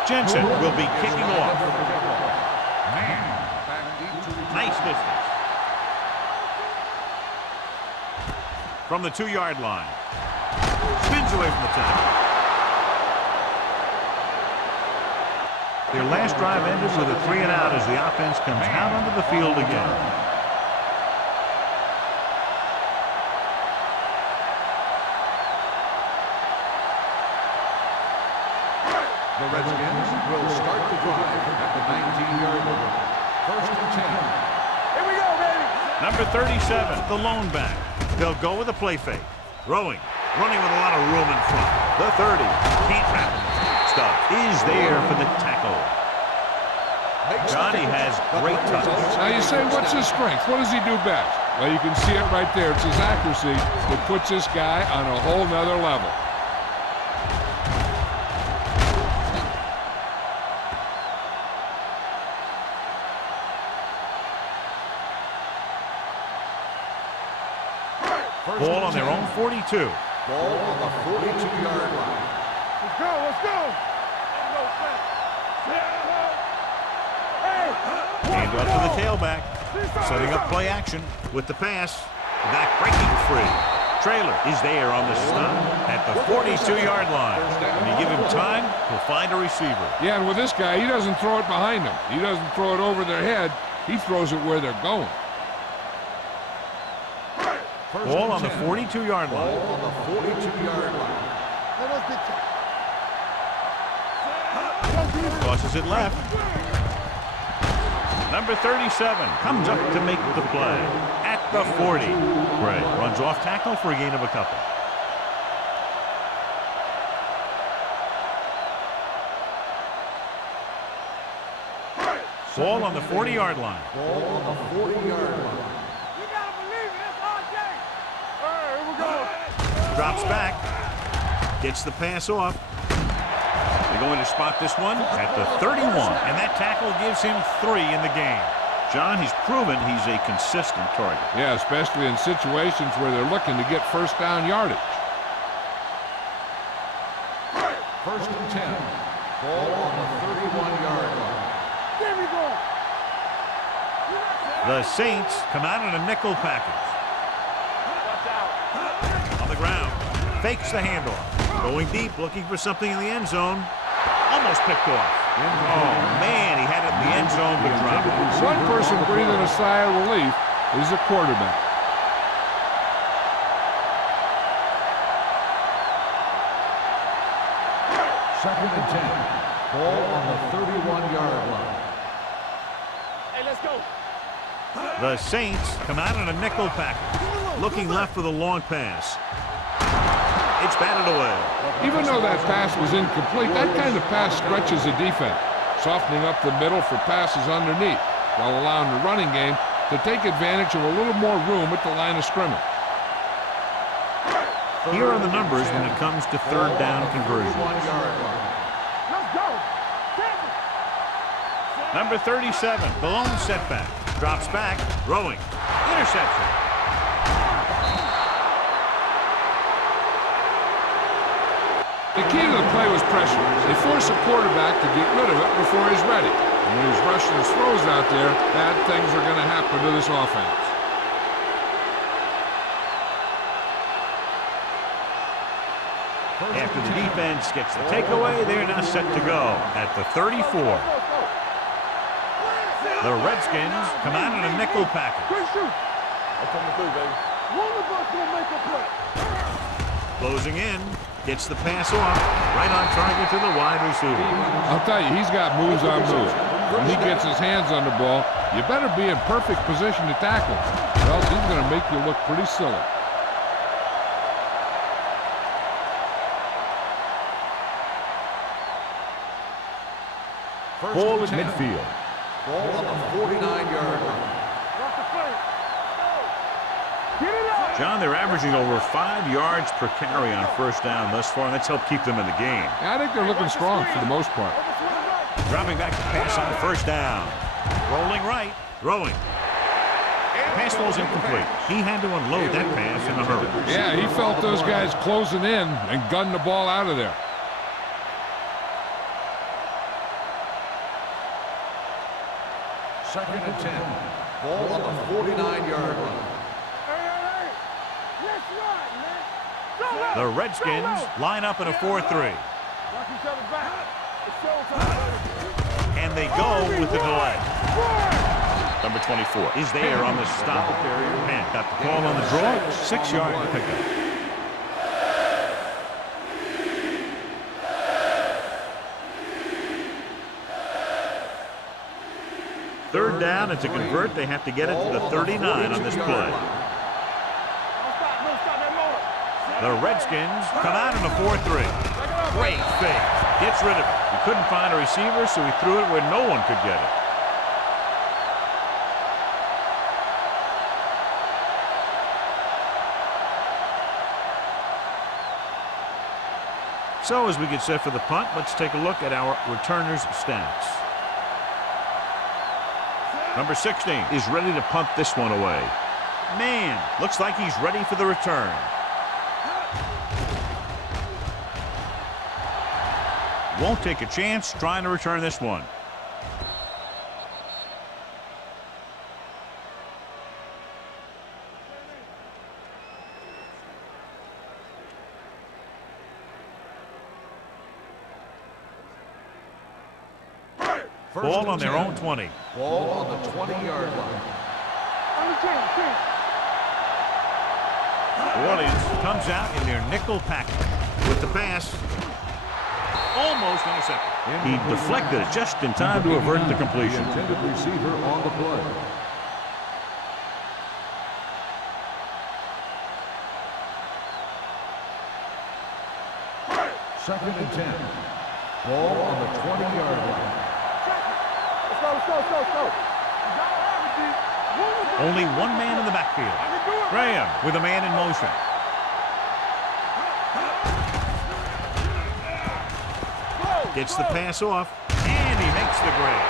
Jensen will be kicking off. Nice distance. From the 2-yard line. Spins away from the tackle. Their last drive ended with a 3-and-out as the offense comes out onto the field again. The Redskins will start the drive at the 19-yard line. First and 10. Here we go, baby. Number 37, the lone back. They'll go with a play fake. Running with a lot of room in front. The 30, can't wrap him. Stubbs is there for the tackle. Johnny has great touch. Now you say, what's his strength? What does he do best? Well, you can see it right there. It's his accuracy that puts this guy on a whole nother level. Ball on their own 42. Ball on the 42-yard line. Let's go, let's go. Hand off to the tailback. Setting up play action with the pass. The back breaking free. Trailer is there on the stop at the 42-yard line. When you give him time, he'll find a receiver. Yeah, and with this guy, he doesn't throw it behind him. He doesn't throw it over their head. He throws it where they're going. Ball on the 42-yard line. Ball on the 42-yard line. Tosses it left. Number 37 comes up to make the play at the 40. Gray runs off tackle for a gain of a couple. Ball on the 40-yard line. Ball on the 40-yard line. Drops back. Gets the pass off. They're going to spot this one at the 31. And that tackle gives him 3 in the game. John, he's proven he's a consistent target. Yeah, especially in situations where they're looking to get first down yardage. First and 10. Ball on the 31-yard line. There we go. The Saints come out in a nickel package. On the ground. Fakes the handoff. Going deep, looking for something in the end zone. Almost picked off. Oh, man, he had it in the end zone, but dropped it. One person breathing a sigh of relief is the quarterback. Second and 10. Ball on the 31-yard line. Hey, let's go. The Saints come out in a nickel package. Looking left for the long pass. It's batted away. Even though that pass was incomplete, that kind of pass stretches the defense, softening up the middle for passes underneath, while allowing the running game to take advantage of a little more room at the line of scrimmage. Here are the numbers when it comes to third down conversions. Let's go. Number 37, the lone setback. Drops back, throwing. Interception. The key to the play was pressure. They forced the quarterback to get rid of it before he's ready. And when he's rushing his throws out there, bad things are going to happen to this offense. After the defense gets the takeaway, they're now set to go at the 34. The Redskins come out in a nickel package. Good shoot. I'm coming through, baby. One of us will make a play. Closing in, gets the pass off, right on target to the wide receiver. I'll tell you, he's got moves on moves. When he gets his hands on the ball, you better be in perfect position to tackle him, or else he's going to make you look pretty silly. Ball at midfield. Ball on the 49-yard line. Watch the play. Get it out. John, they're averaging over 5 yards per carry on first down thus far, and that's helped keep them in the game. I think they're looking strong for the most part. Dropping back to pass on first down. Rolling right, throwing. Pass ball's incomplete. He had to unload that pass in a hurry. Yeah, he felt those guys closing in and gunned the ball out of there. Second and 10. Ball on the 49-yard line. Hey. Let's ride, man. Go left. The Redskins line up in a 4-3. Watch each other back. It's showtime. And they go with the delay. Number 24 is there on the stop. And got the call on the draw. 6 yard pickup. Third down, and to convert, they have to get it to the 39 on this play. Don't stop that motor. The Redskins come out in a 4-3. Great fake. Gets rid of it. He couldn't find a receiver, so he threw it where no one could get it. So as we get set for the punt, let's take a look at our returners' stats. Number 16 is ready to punt this one away. Man, looks like he's ready for the return. Won't take a chance trying to return this one. Ball on their own 20. Ball on the 20-yard line. Orleans comes out in their nickel package with the pass. Almost intercepted. He deflected it just in time to avert the completion. The intended receiver on the play. Second and 10. Ball on the 20-yard line. Let's go. Only one man in the backfield. Graham with a man in motion. Gets the pass off, and he makes the grab.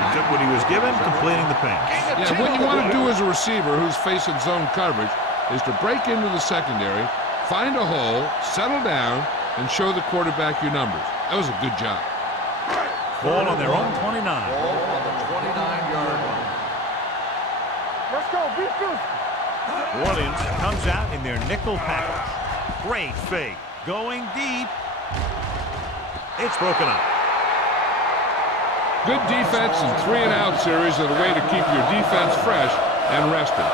He took what he was given, completing the pass. Yeah, what you want to do as a receiver who's facing zone coverage is to break into the secondary, find a hole, settle down, and show the quarterback your numbers. That was a good job. Ball on their own 29. Ball on the 29-yard line. Let's go. Be good. Orleans comes out in their nickel package. Great fake. Going deep. It's broken up. Good defense and 3-and-out series are the way to keep your defense fresh and rested.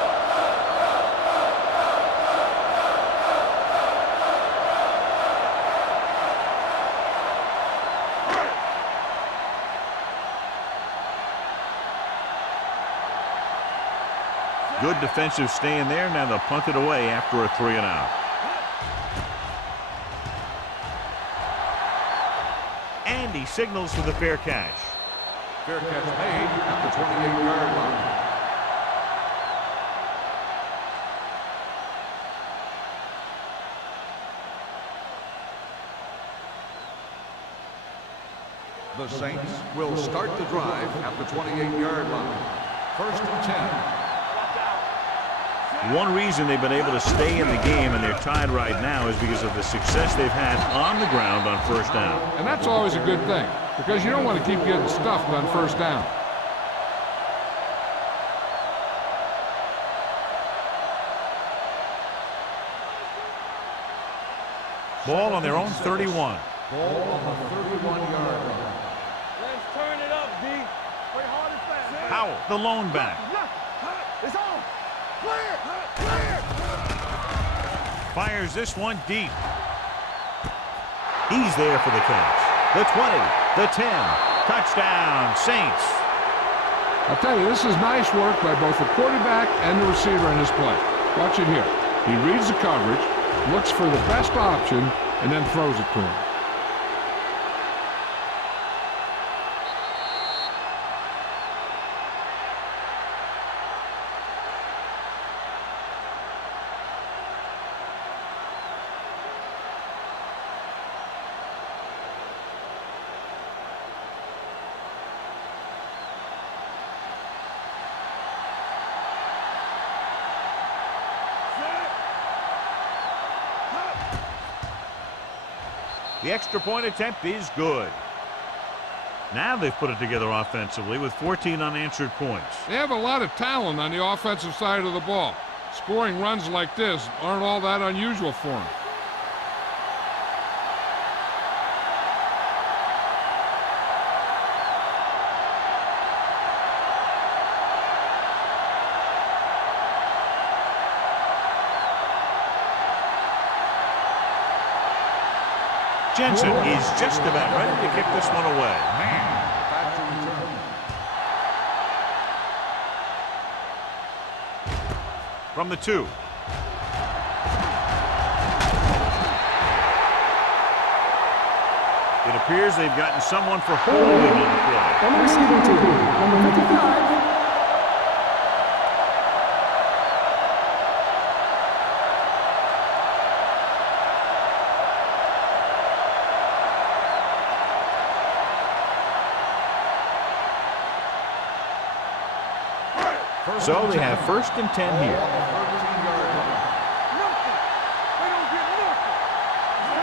Good defensive stand there. Now they'll punt it away after a 3-and-out. And he signals for the fair catch. Fair catch made at the 28-yard line. The Saints will start the drive at the 28-yard line. 1st and 10. One reason they've been able to stay in the game and they're tied right now is because of the success they've had on the ground on 1st down. And that's always a good thing, because you don't want to keep getting stuffed on 1st down. Ball on their own 31. Ball on the 31-yard line. Let's turn it up, D. Play hard and fast. Powell, the lone back. It's on. Clear. Clear. Fires this one deep. He's there for the catch. The 20, the 10. Touchdown, Saints. I'll tell you, this is nice work by both the quarterback and the receiver in this play. Watch it here. He reads the coverage, looks for the best option, and then throws it to him. The extra point attempt is good. Now they've put it together offensively with 14 unanswered points. They have a lot of talent on the offensive side of the ball. Scoring runs like this aren't all that unusual for them. Jensen is just about ready to kick this one away. Back to return. From the 2. It appears they've gotten someone for holding on the play. On the receiving team, number 55. So they have 1st and 10 here.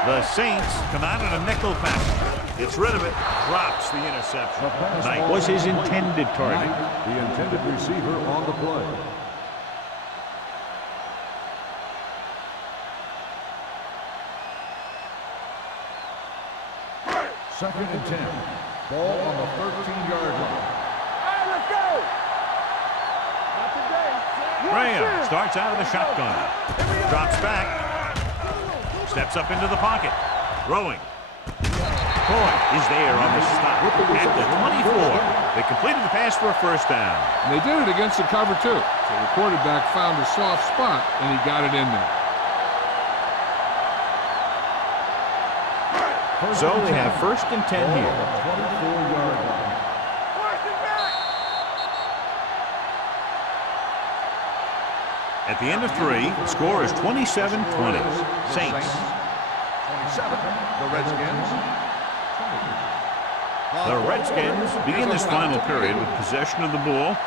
The Saints come out in a nickel package. Gets rid of it, drops the interception. Knight was his intended target. The intended receiver on the play. Second and 10. Ball on the 13-yard line. Hey, let's go. Not today. Graham starts out of the shotgun. Drops back. Steps up into the pocket. Throwing. Boy is there on the stop at the 24. They completed the pass for a 1st down. And they did it against the cover, too. So the quarterback found a soft spot, and he got it in there. So they have 1st and 10 here. 24-yard line. At the end of 3, the score is 27-20. Saints. 27. The Redskins. The Redskins begin this final period with possession of the ball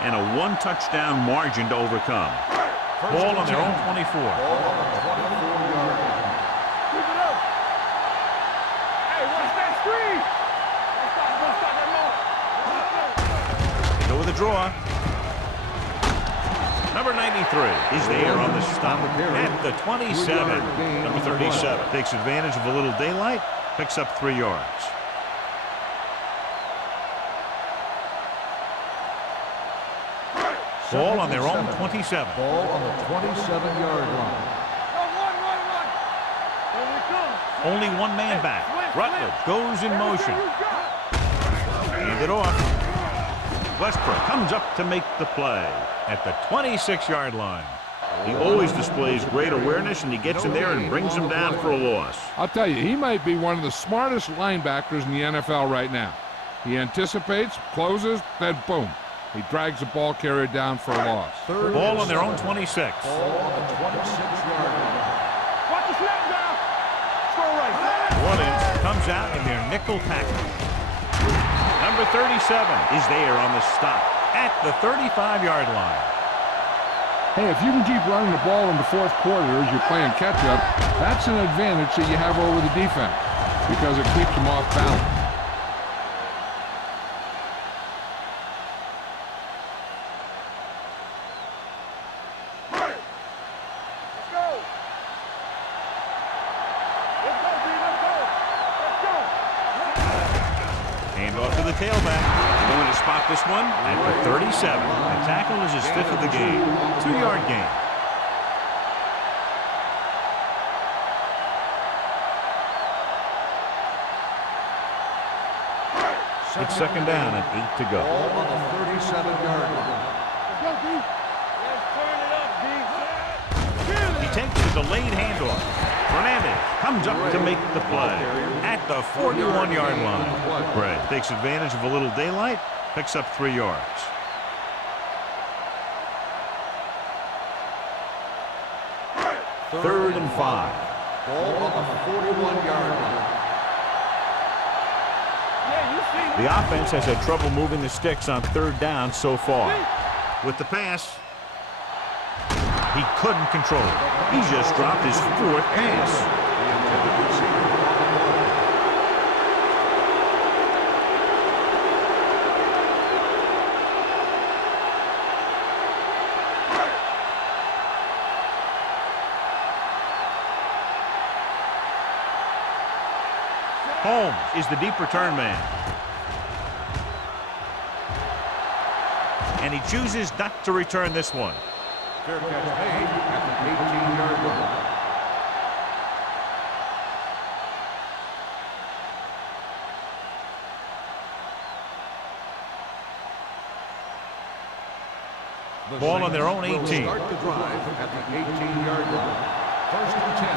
and a 1-touchdown margin to overcome. Ball on their own 24. Ball on the 24-yard line. Keep it up. Hey, watch that screen. Don't stop that They go with a draw. Number 93 is there on the stop at the 27. Number 37 takes advantage of a little daylight, picks up 3 yards. Ball on their own 27. Ball on the 27-yard line. Only one man back. Rutledge goes in motion. Hand it off. Westbrook comes up to make the play at the 26-yard line. He always displays great awareness, and he gets in there and brings him down for a loss. I'll tell you, he might be one of the smartest linebackers in the NFL right now. He anticipates, closes, then boom. He drags the ball carrier down for a loss. Ball on their own 26. Ball on the 26-yard line. Watch the snap now. Go right. New Orleans comes out in their nickel package. Number 37 is there on the stop at the 35-yard line. Hey, if you can keep running the ball in the fourth quarter as you're playing catch-up, that's an advantage that you have over the defense because it keeps them off balance. Handoff to the tailback. Going to spot this one at the 37. The tackle is his 5th of the game. 2-yard gain. It's second down and 8 to go. Ball on the 37-yard line. He takes the delayed handoff. Fernandez comes up to make the play at the 41-yard line. Gray takes advantage of a little daylight, picks up 3 yards. Third and 5. Ball on the 41-yard line. The offense has had trouble moving the sticks on third down so far. With the pass, he couldn't control it. He just dropped his 4th pass. Holmes is the deep return man. And he chooses not to return this one. Fair catch made at the 18-yard line. Ball on their own 18. Start the drive at the 18-yard line. First and 10.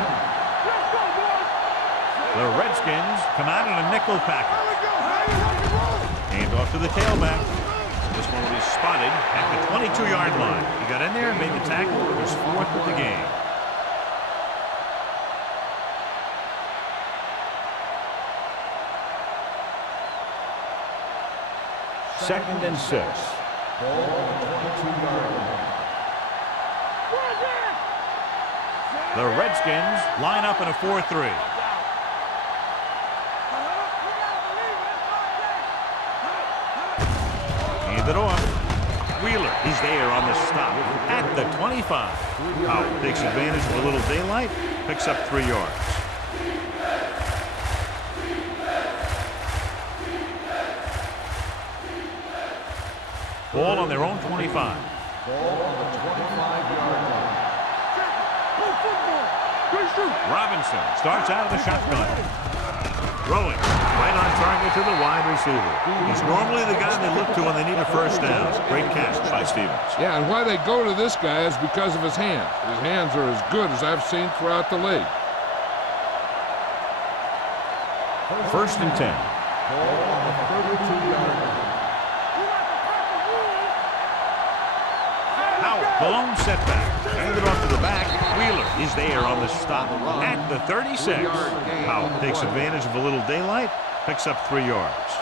The Redskins come out in a nickel package. Hand off to the tailback. This one will be spotted at the 22-yard line. He got in there and made the tackle. His 4th of the game. Second and 6. Ball on the 22-yard line. The Redskins line up in a 4-3. Hand it off. Wheeler, he's there on the stop at the 25. Howell takes advantage of a little daylight, picks up 3 yards. Ball on their own 25. Ball on the 25-yard line. Robinson starts out of the shotgun. Throwing right on target to the wide receiver. He's normally the guy they look to when they need a first down. Great catch by Stevens. Yeah, and why they go to this guy is because of his hands. His hands are as good as I've seen throughout the league. First and 10. Ball on the 32-yard line. Howell, the lone setback. Handed off to the back. Wheeler is there on the stop at the 36. Howell takes advantage of a little daylight, picks up 3 yards.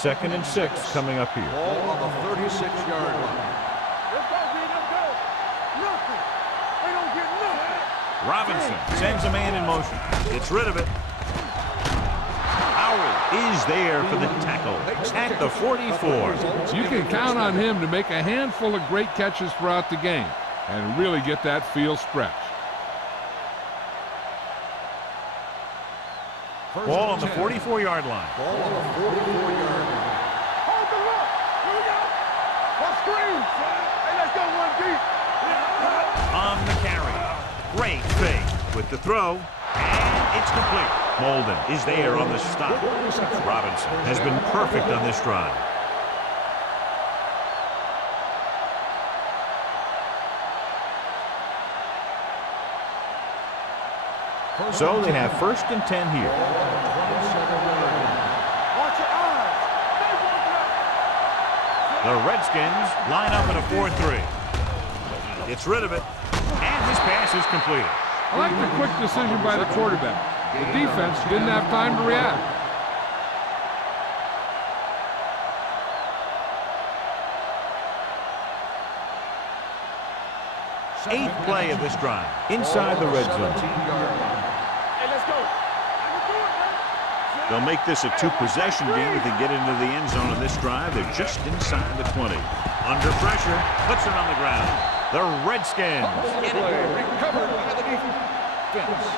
Second and 6 coming up here. Ball on the 36-yard line. Let's go, B, let's go. Nothing. They don't get nothing. Robinson sends a man in motion. Gets rid of it. Howell is there for the tackle at the 44. You can count on him to make a handful of great catches throughout the game and really get that field stretch. Ball on the 44-yard line. Ball on the 44-yard line. Hold the look. Here we go. What screen? Hey, let's go one deep. On the carry. Great fake with the throw. And It's complete. Molden is there on the stop. Robinson has been perfect on this drive. So they have 1st and 10 here. Watch your eyes. The Redskins line up in a 4-3. Gets rid of it, and his pass is completed. I like the quick decision by the quarterback. The defense didn't have time to react. Eighth play of this drive, inside the red zone. Hey, let's go. They'll make this a 2-possession game if they get into the end zone on this drive. They're just inside the 20. Under pressure, puts it on the ground. The Redskins. Recovered by the defense.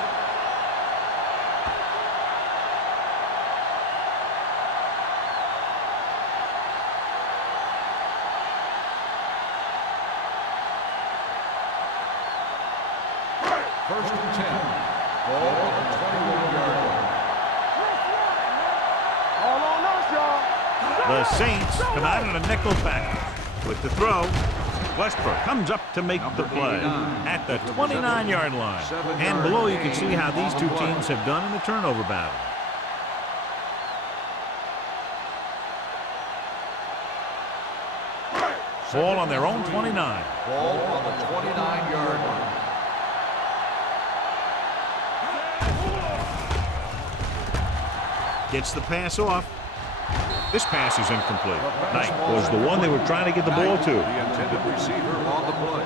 First and 10. Ball on the 21-yard line. All on us, y'all. The Saints come out in a nickel package. With the throw, Westbrook comes up to make the play at the 29-yard line. And below you can see how these two teams have done in the turnover battle. Ball on their own 29. Ball on the 29-yard line. Gets the pass off. This pass is incomplete. Knight was the one they were trying to get the ball to. The intended receiver on the play.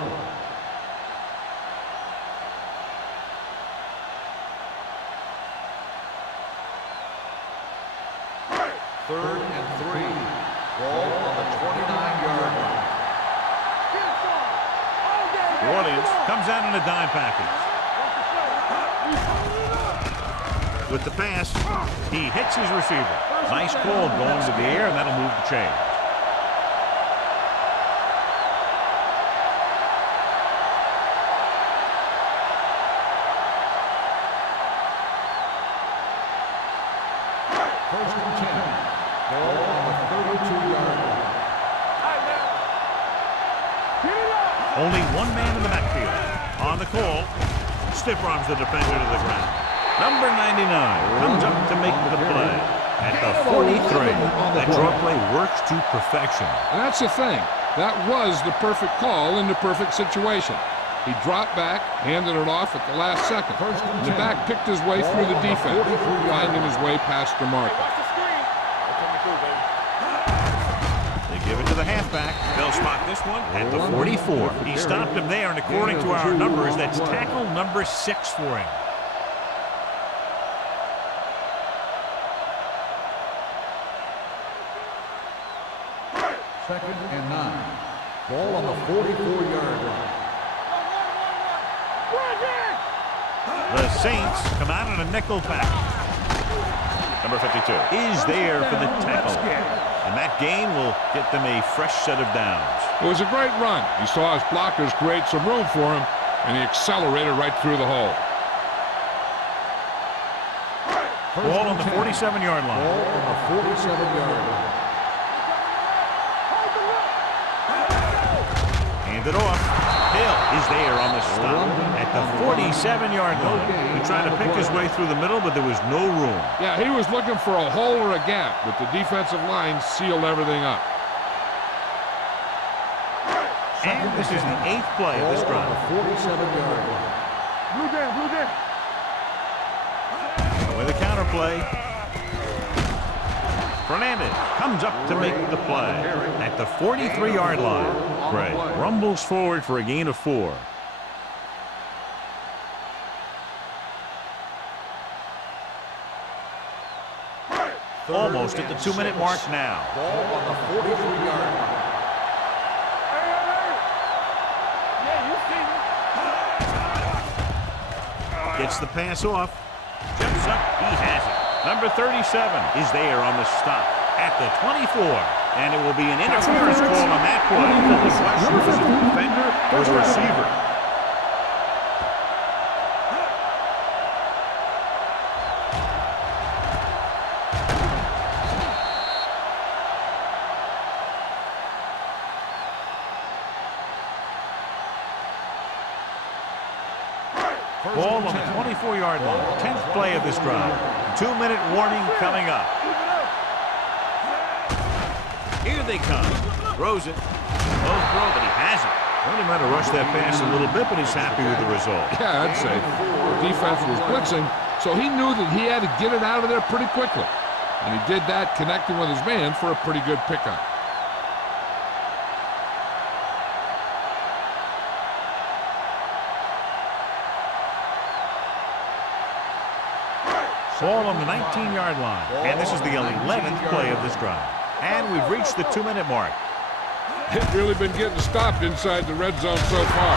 Third and 3. Ball on the 29-yard line. The audience comes out in a dime package. With the pass, he hits his receiver. Nice call going to the air, and that'll move the chains. First and 10. Ball on the 32-yard line. Only one man in the backfield. On the call, stiff arms the defender to the ground. Number 99 comes up to make the play at the 43. That draw play works to perfection. And that's the thing. That was the perfect call in the perfect situation. He dropped back, handed it off at the last second. The back picked his way through the defense, finding his way past the marker. They give it to the halfback. They'll spot this one at the 44. He stopped him there, and according to our numbers, that's tackle number 6 for him. Second and 9. Ball on the 44-yard line. The Saints come out in a nickel pack. Number 52 is there for the tackle. And that gain will get them a fresh set of downs. It was a great run. He saw his blockers create some room for him, and he accelerated right through the hole. Ball on the 47-yard line. Ball on the 47-yard line. Hand it off. Hill is there on the stop at the 47-yard line. He tried to pick his way through the middle, but there was no room. Yeah, he was looking for a hole or a gap, but the defensive line sealed everything up. And this is the 8th play of this drive. 47-yard line. Blue down, blue down. With a counter play, Fernandez comes up to make the play at the 43-yard line. Gray rumbles forward for a gain of 4. Almost at the 2-minute mark now. Ball on the 43-yard line. Gets the pass off. Jumps up. He has it. Number 37 is there on the stop at the 24. And it will be an interference call on that play. The question was it the defender or the receiver? 24-yard line. 10th play of this drive. 2-minute warning coming up. Here they come. Throws it. Low throw, but he has it. Well, he might have rushed that pass a little bit, but he's happy with the result. Yeah, I'd say. The defense was blitzing, so he knew that he had to get it out of there pretty quickly. And he did that connecting with his man for a pretty good pickup. Ball on the 19-yard line. And this is the 11th play of this drive. And we've reached the 2-minute mark. They've really been getting stopped inside the red zone so far.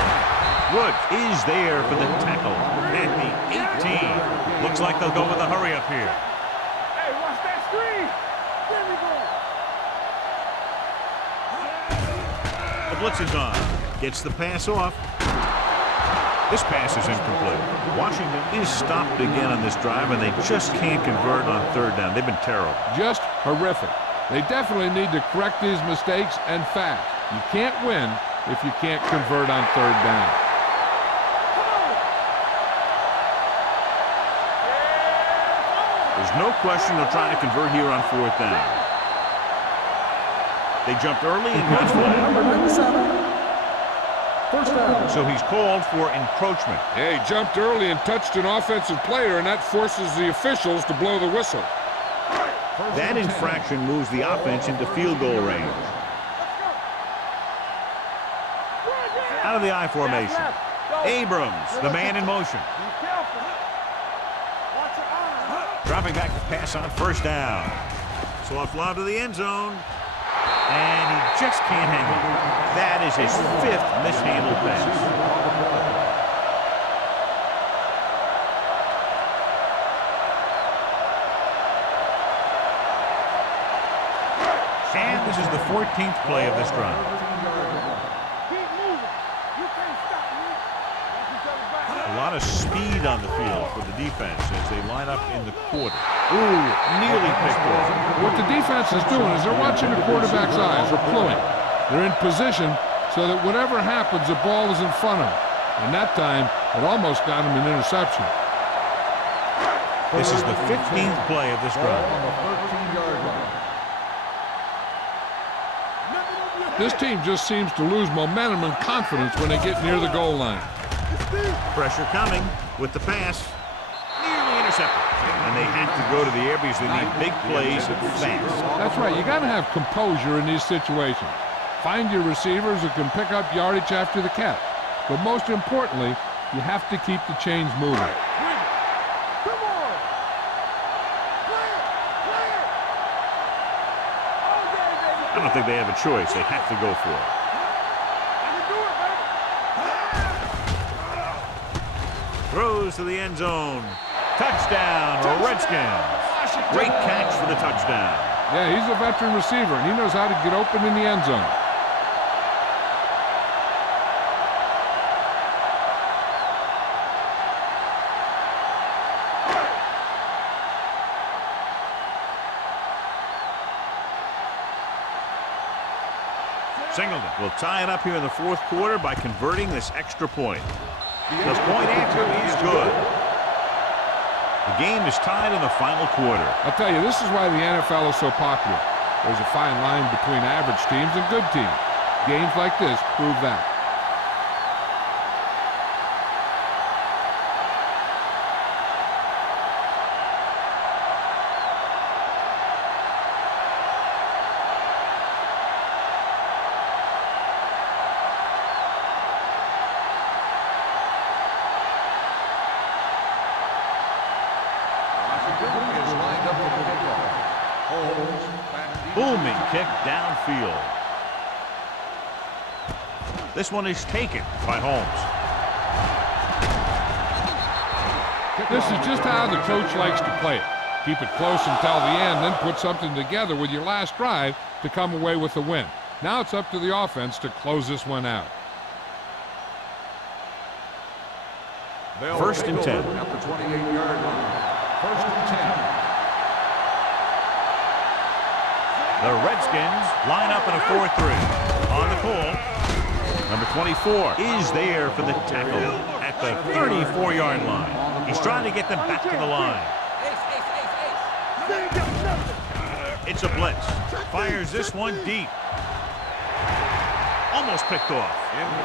Woods is there for the tackle at the 18. Looks like they'll go with a hurry up here. Hey, watch that screen. There we go. The blitz is on. Gets the pass off. This pass is incomplete. Washington is stopped again on this drive, and they just can't convert on 3rd down. They've been terrible. Just horrific. They definitely need to correct these mistakes and fast. You can't win if you can't convert on 3rd down. There's no question they'll try to convert here on 4th down. They jumped early and got flat. Number 97. First down. So he's called for encroachment. Yeah, he jumped early and touched an offensive player, and that forces the officials to blow the whistle. That infraction moves the offense into field goal range. Out of the I formation. Abrams, the man in motion. Dropping back to pass on 1st down. Soft lob to the end zone. And he just can't hang it. That is his 5th mishandled pass. And this is the 14th play of this drive. A lot of speed on the field for the defense as they line up in the quarter. Ooh, nearly picked off. What the defense is doing is they're watching the quarterback's eyes. They're pulling. They're in position so that whatever happens, the ball is in front of them. And that time, it almost got him an interception. This is the 15th play of this drive. This team just seems to lose momentum and confidence when they get near the goal line. Pressure coming with the pass. Nearly intercepted. And they have to go to the air because they need big plays fast. That's right. You got to have composure in these situations. Find your receivers who can pick up yardage after the catch. But most importantly, you have to keep the chains moving. Come on. Play it. Play it. All day, baby. I don't think they have a choice. They have to go for it. Throws to the end zone. Touchdown, Redskins. Great catch for the touchdown. Yeah, he's a veteran receiver, and he knows how to get open in the end zone. Singleton will tie it up here in the 4th quarter by converting this extra point. The point after is good. The game is tied in the final quarter. I'll tell you, this is why the NFL is so popular. There's a fine line between average teams and good teams. Games like this prove that. Booming kick downfield. This one is taken by Holmes. This is just how the coach likes to play it. Keep it close until the end, then put something together with your last drive to come away with the win. Now it's up to the offense to close this one out. 1st and 10. At the 28-yard line. 1st and 10. The Redskins line up in a 4-3. On the call, number 24 is there for the tackle at at the 34-yard line. He's trying to get them back to the line. It's a blitz. Fires this one deep. Almost picked off.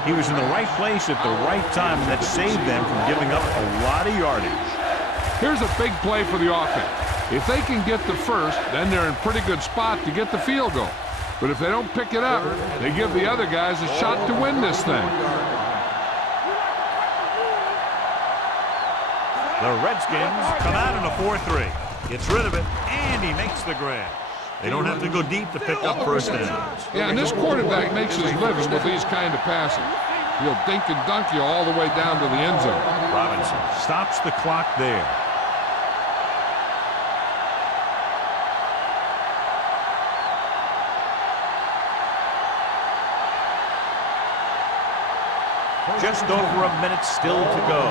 He was in the right place at the right time, and that saved them from giving up a lot of yardage. Here's a big play for the offense. If they can get the first, then they're in pretty good spot to get the field goal. But if they don't pick it up, they give the other guys a shot to win this thing. The Redskins come out in a 4-3. Gets rid of it, and he makes the grab. They don't have to go deep to pick up first downs. Yeah, and this quarterback makes his living with these kind of passes. He'll dink and dunk you all the way down to the end zone. Robinson stops the clock there. Just over a minute still to go.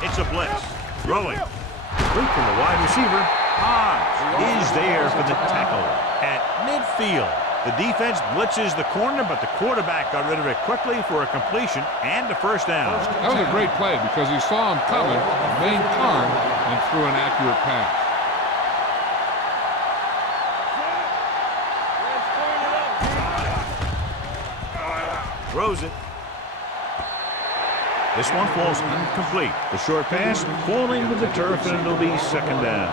It's a blitz. Throwing. Complete from the wide receiver. Hodge is there for the tackle at midfield. The defense blitzes the corner, but the quarterback got rid of it quickly for a completion and a first down. That was a great play because he saw him coming, remained calm, and threw an accurate pass. Throws it. This one falls incomplete. The short pass falling with the turf, and it'll be second down.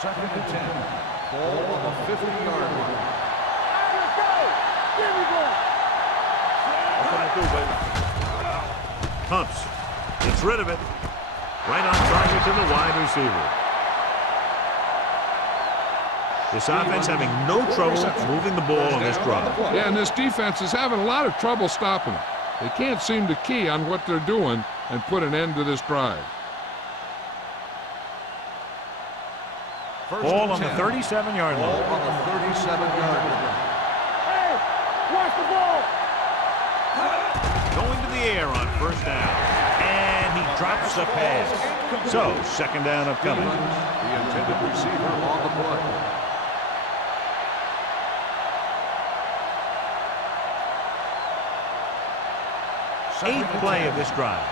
Second and 10. Ball on the 50-yard line. Let's go! Here we go! That's what I do, baby. Pumps. Gets rid of it. Right on target to the wide receiver. This offense having no trouble moving the ball on this drive. Yeah, and this defense is having a lot of trouble stopping it. They can't seem to key on what they're doing and put an end to this drive. Ball on the 37-yard line. Ball on the 37-yard line. Hey, watch the ball! Going to the air on first down. And he drops the pass. So, second down upcoming. The intended receiver on the play. Eighth play of this drive.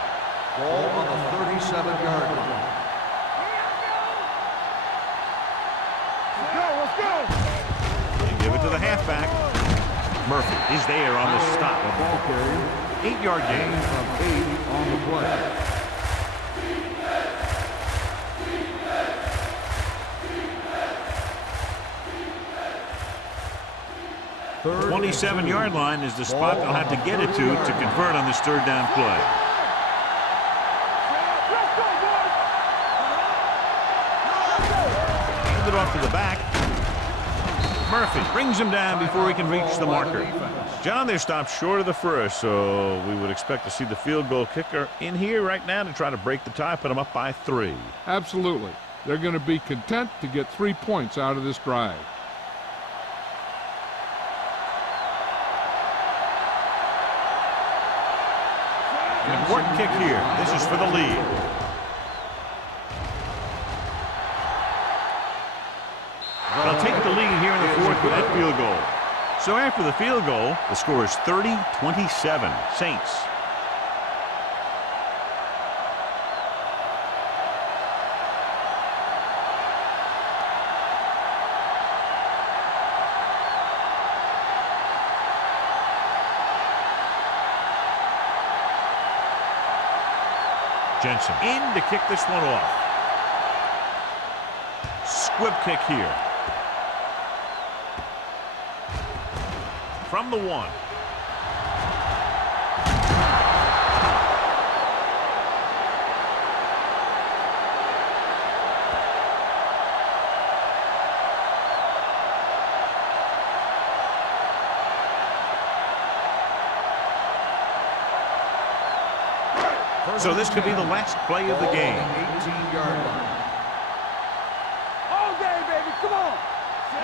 Ball on the 37-yard line. Let's go! They give it to the halfback. Murphy is there on the stop. The ball carrier. 8-yard gain. Of 8 on the play. 27-yard line is the spot they'll have to get it to convert on this third down play. Hand it off to the back. Murphy brings him down before he can reach the marker. John, they're stopped short of the first, so we would expect to see the field goal kicker in here right now to try to break the tie, put them up by 3. Absolutely. They're going to be content to get 3 points out of this drive. An important kick here. This is for the lead. They'll take the lead here in the fourth with that field goal. So after the field goal, the score is 30-27. Saints. Jensen in to kick this one off. Squib kick here. From the 1. So this could be the last play of the game. 18-yard line. All day, baby, come on!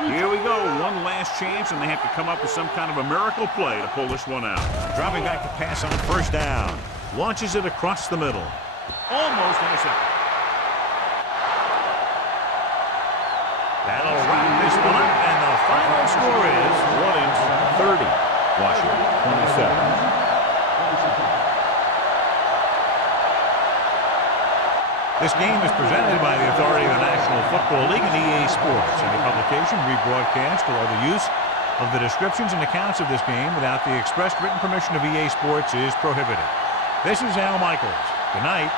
Here we go. One last chance, and they have to come up with some kind of a miracle play to pull this one out. Dropping back to pass on first down. Launches it across the middle. Almost intercepted. That'll wrap this one up, and the final score is Williams 30, Washington 27. This game is presented by the authority of the National Football League and EA Sports. Any publication, rebroadcast, or other use of the descriptions and accounts of this game without the express written permission of EA Sports is prohibited. This is Al Michaels. Good night.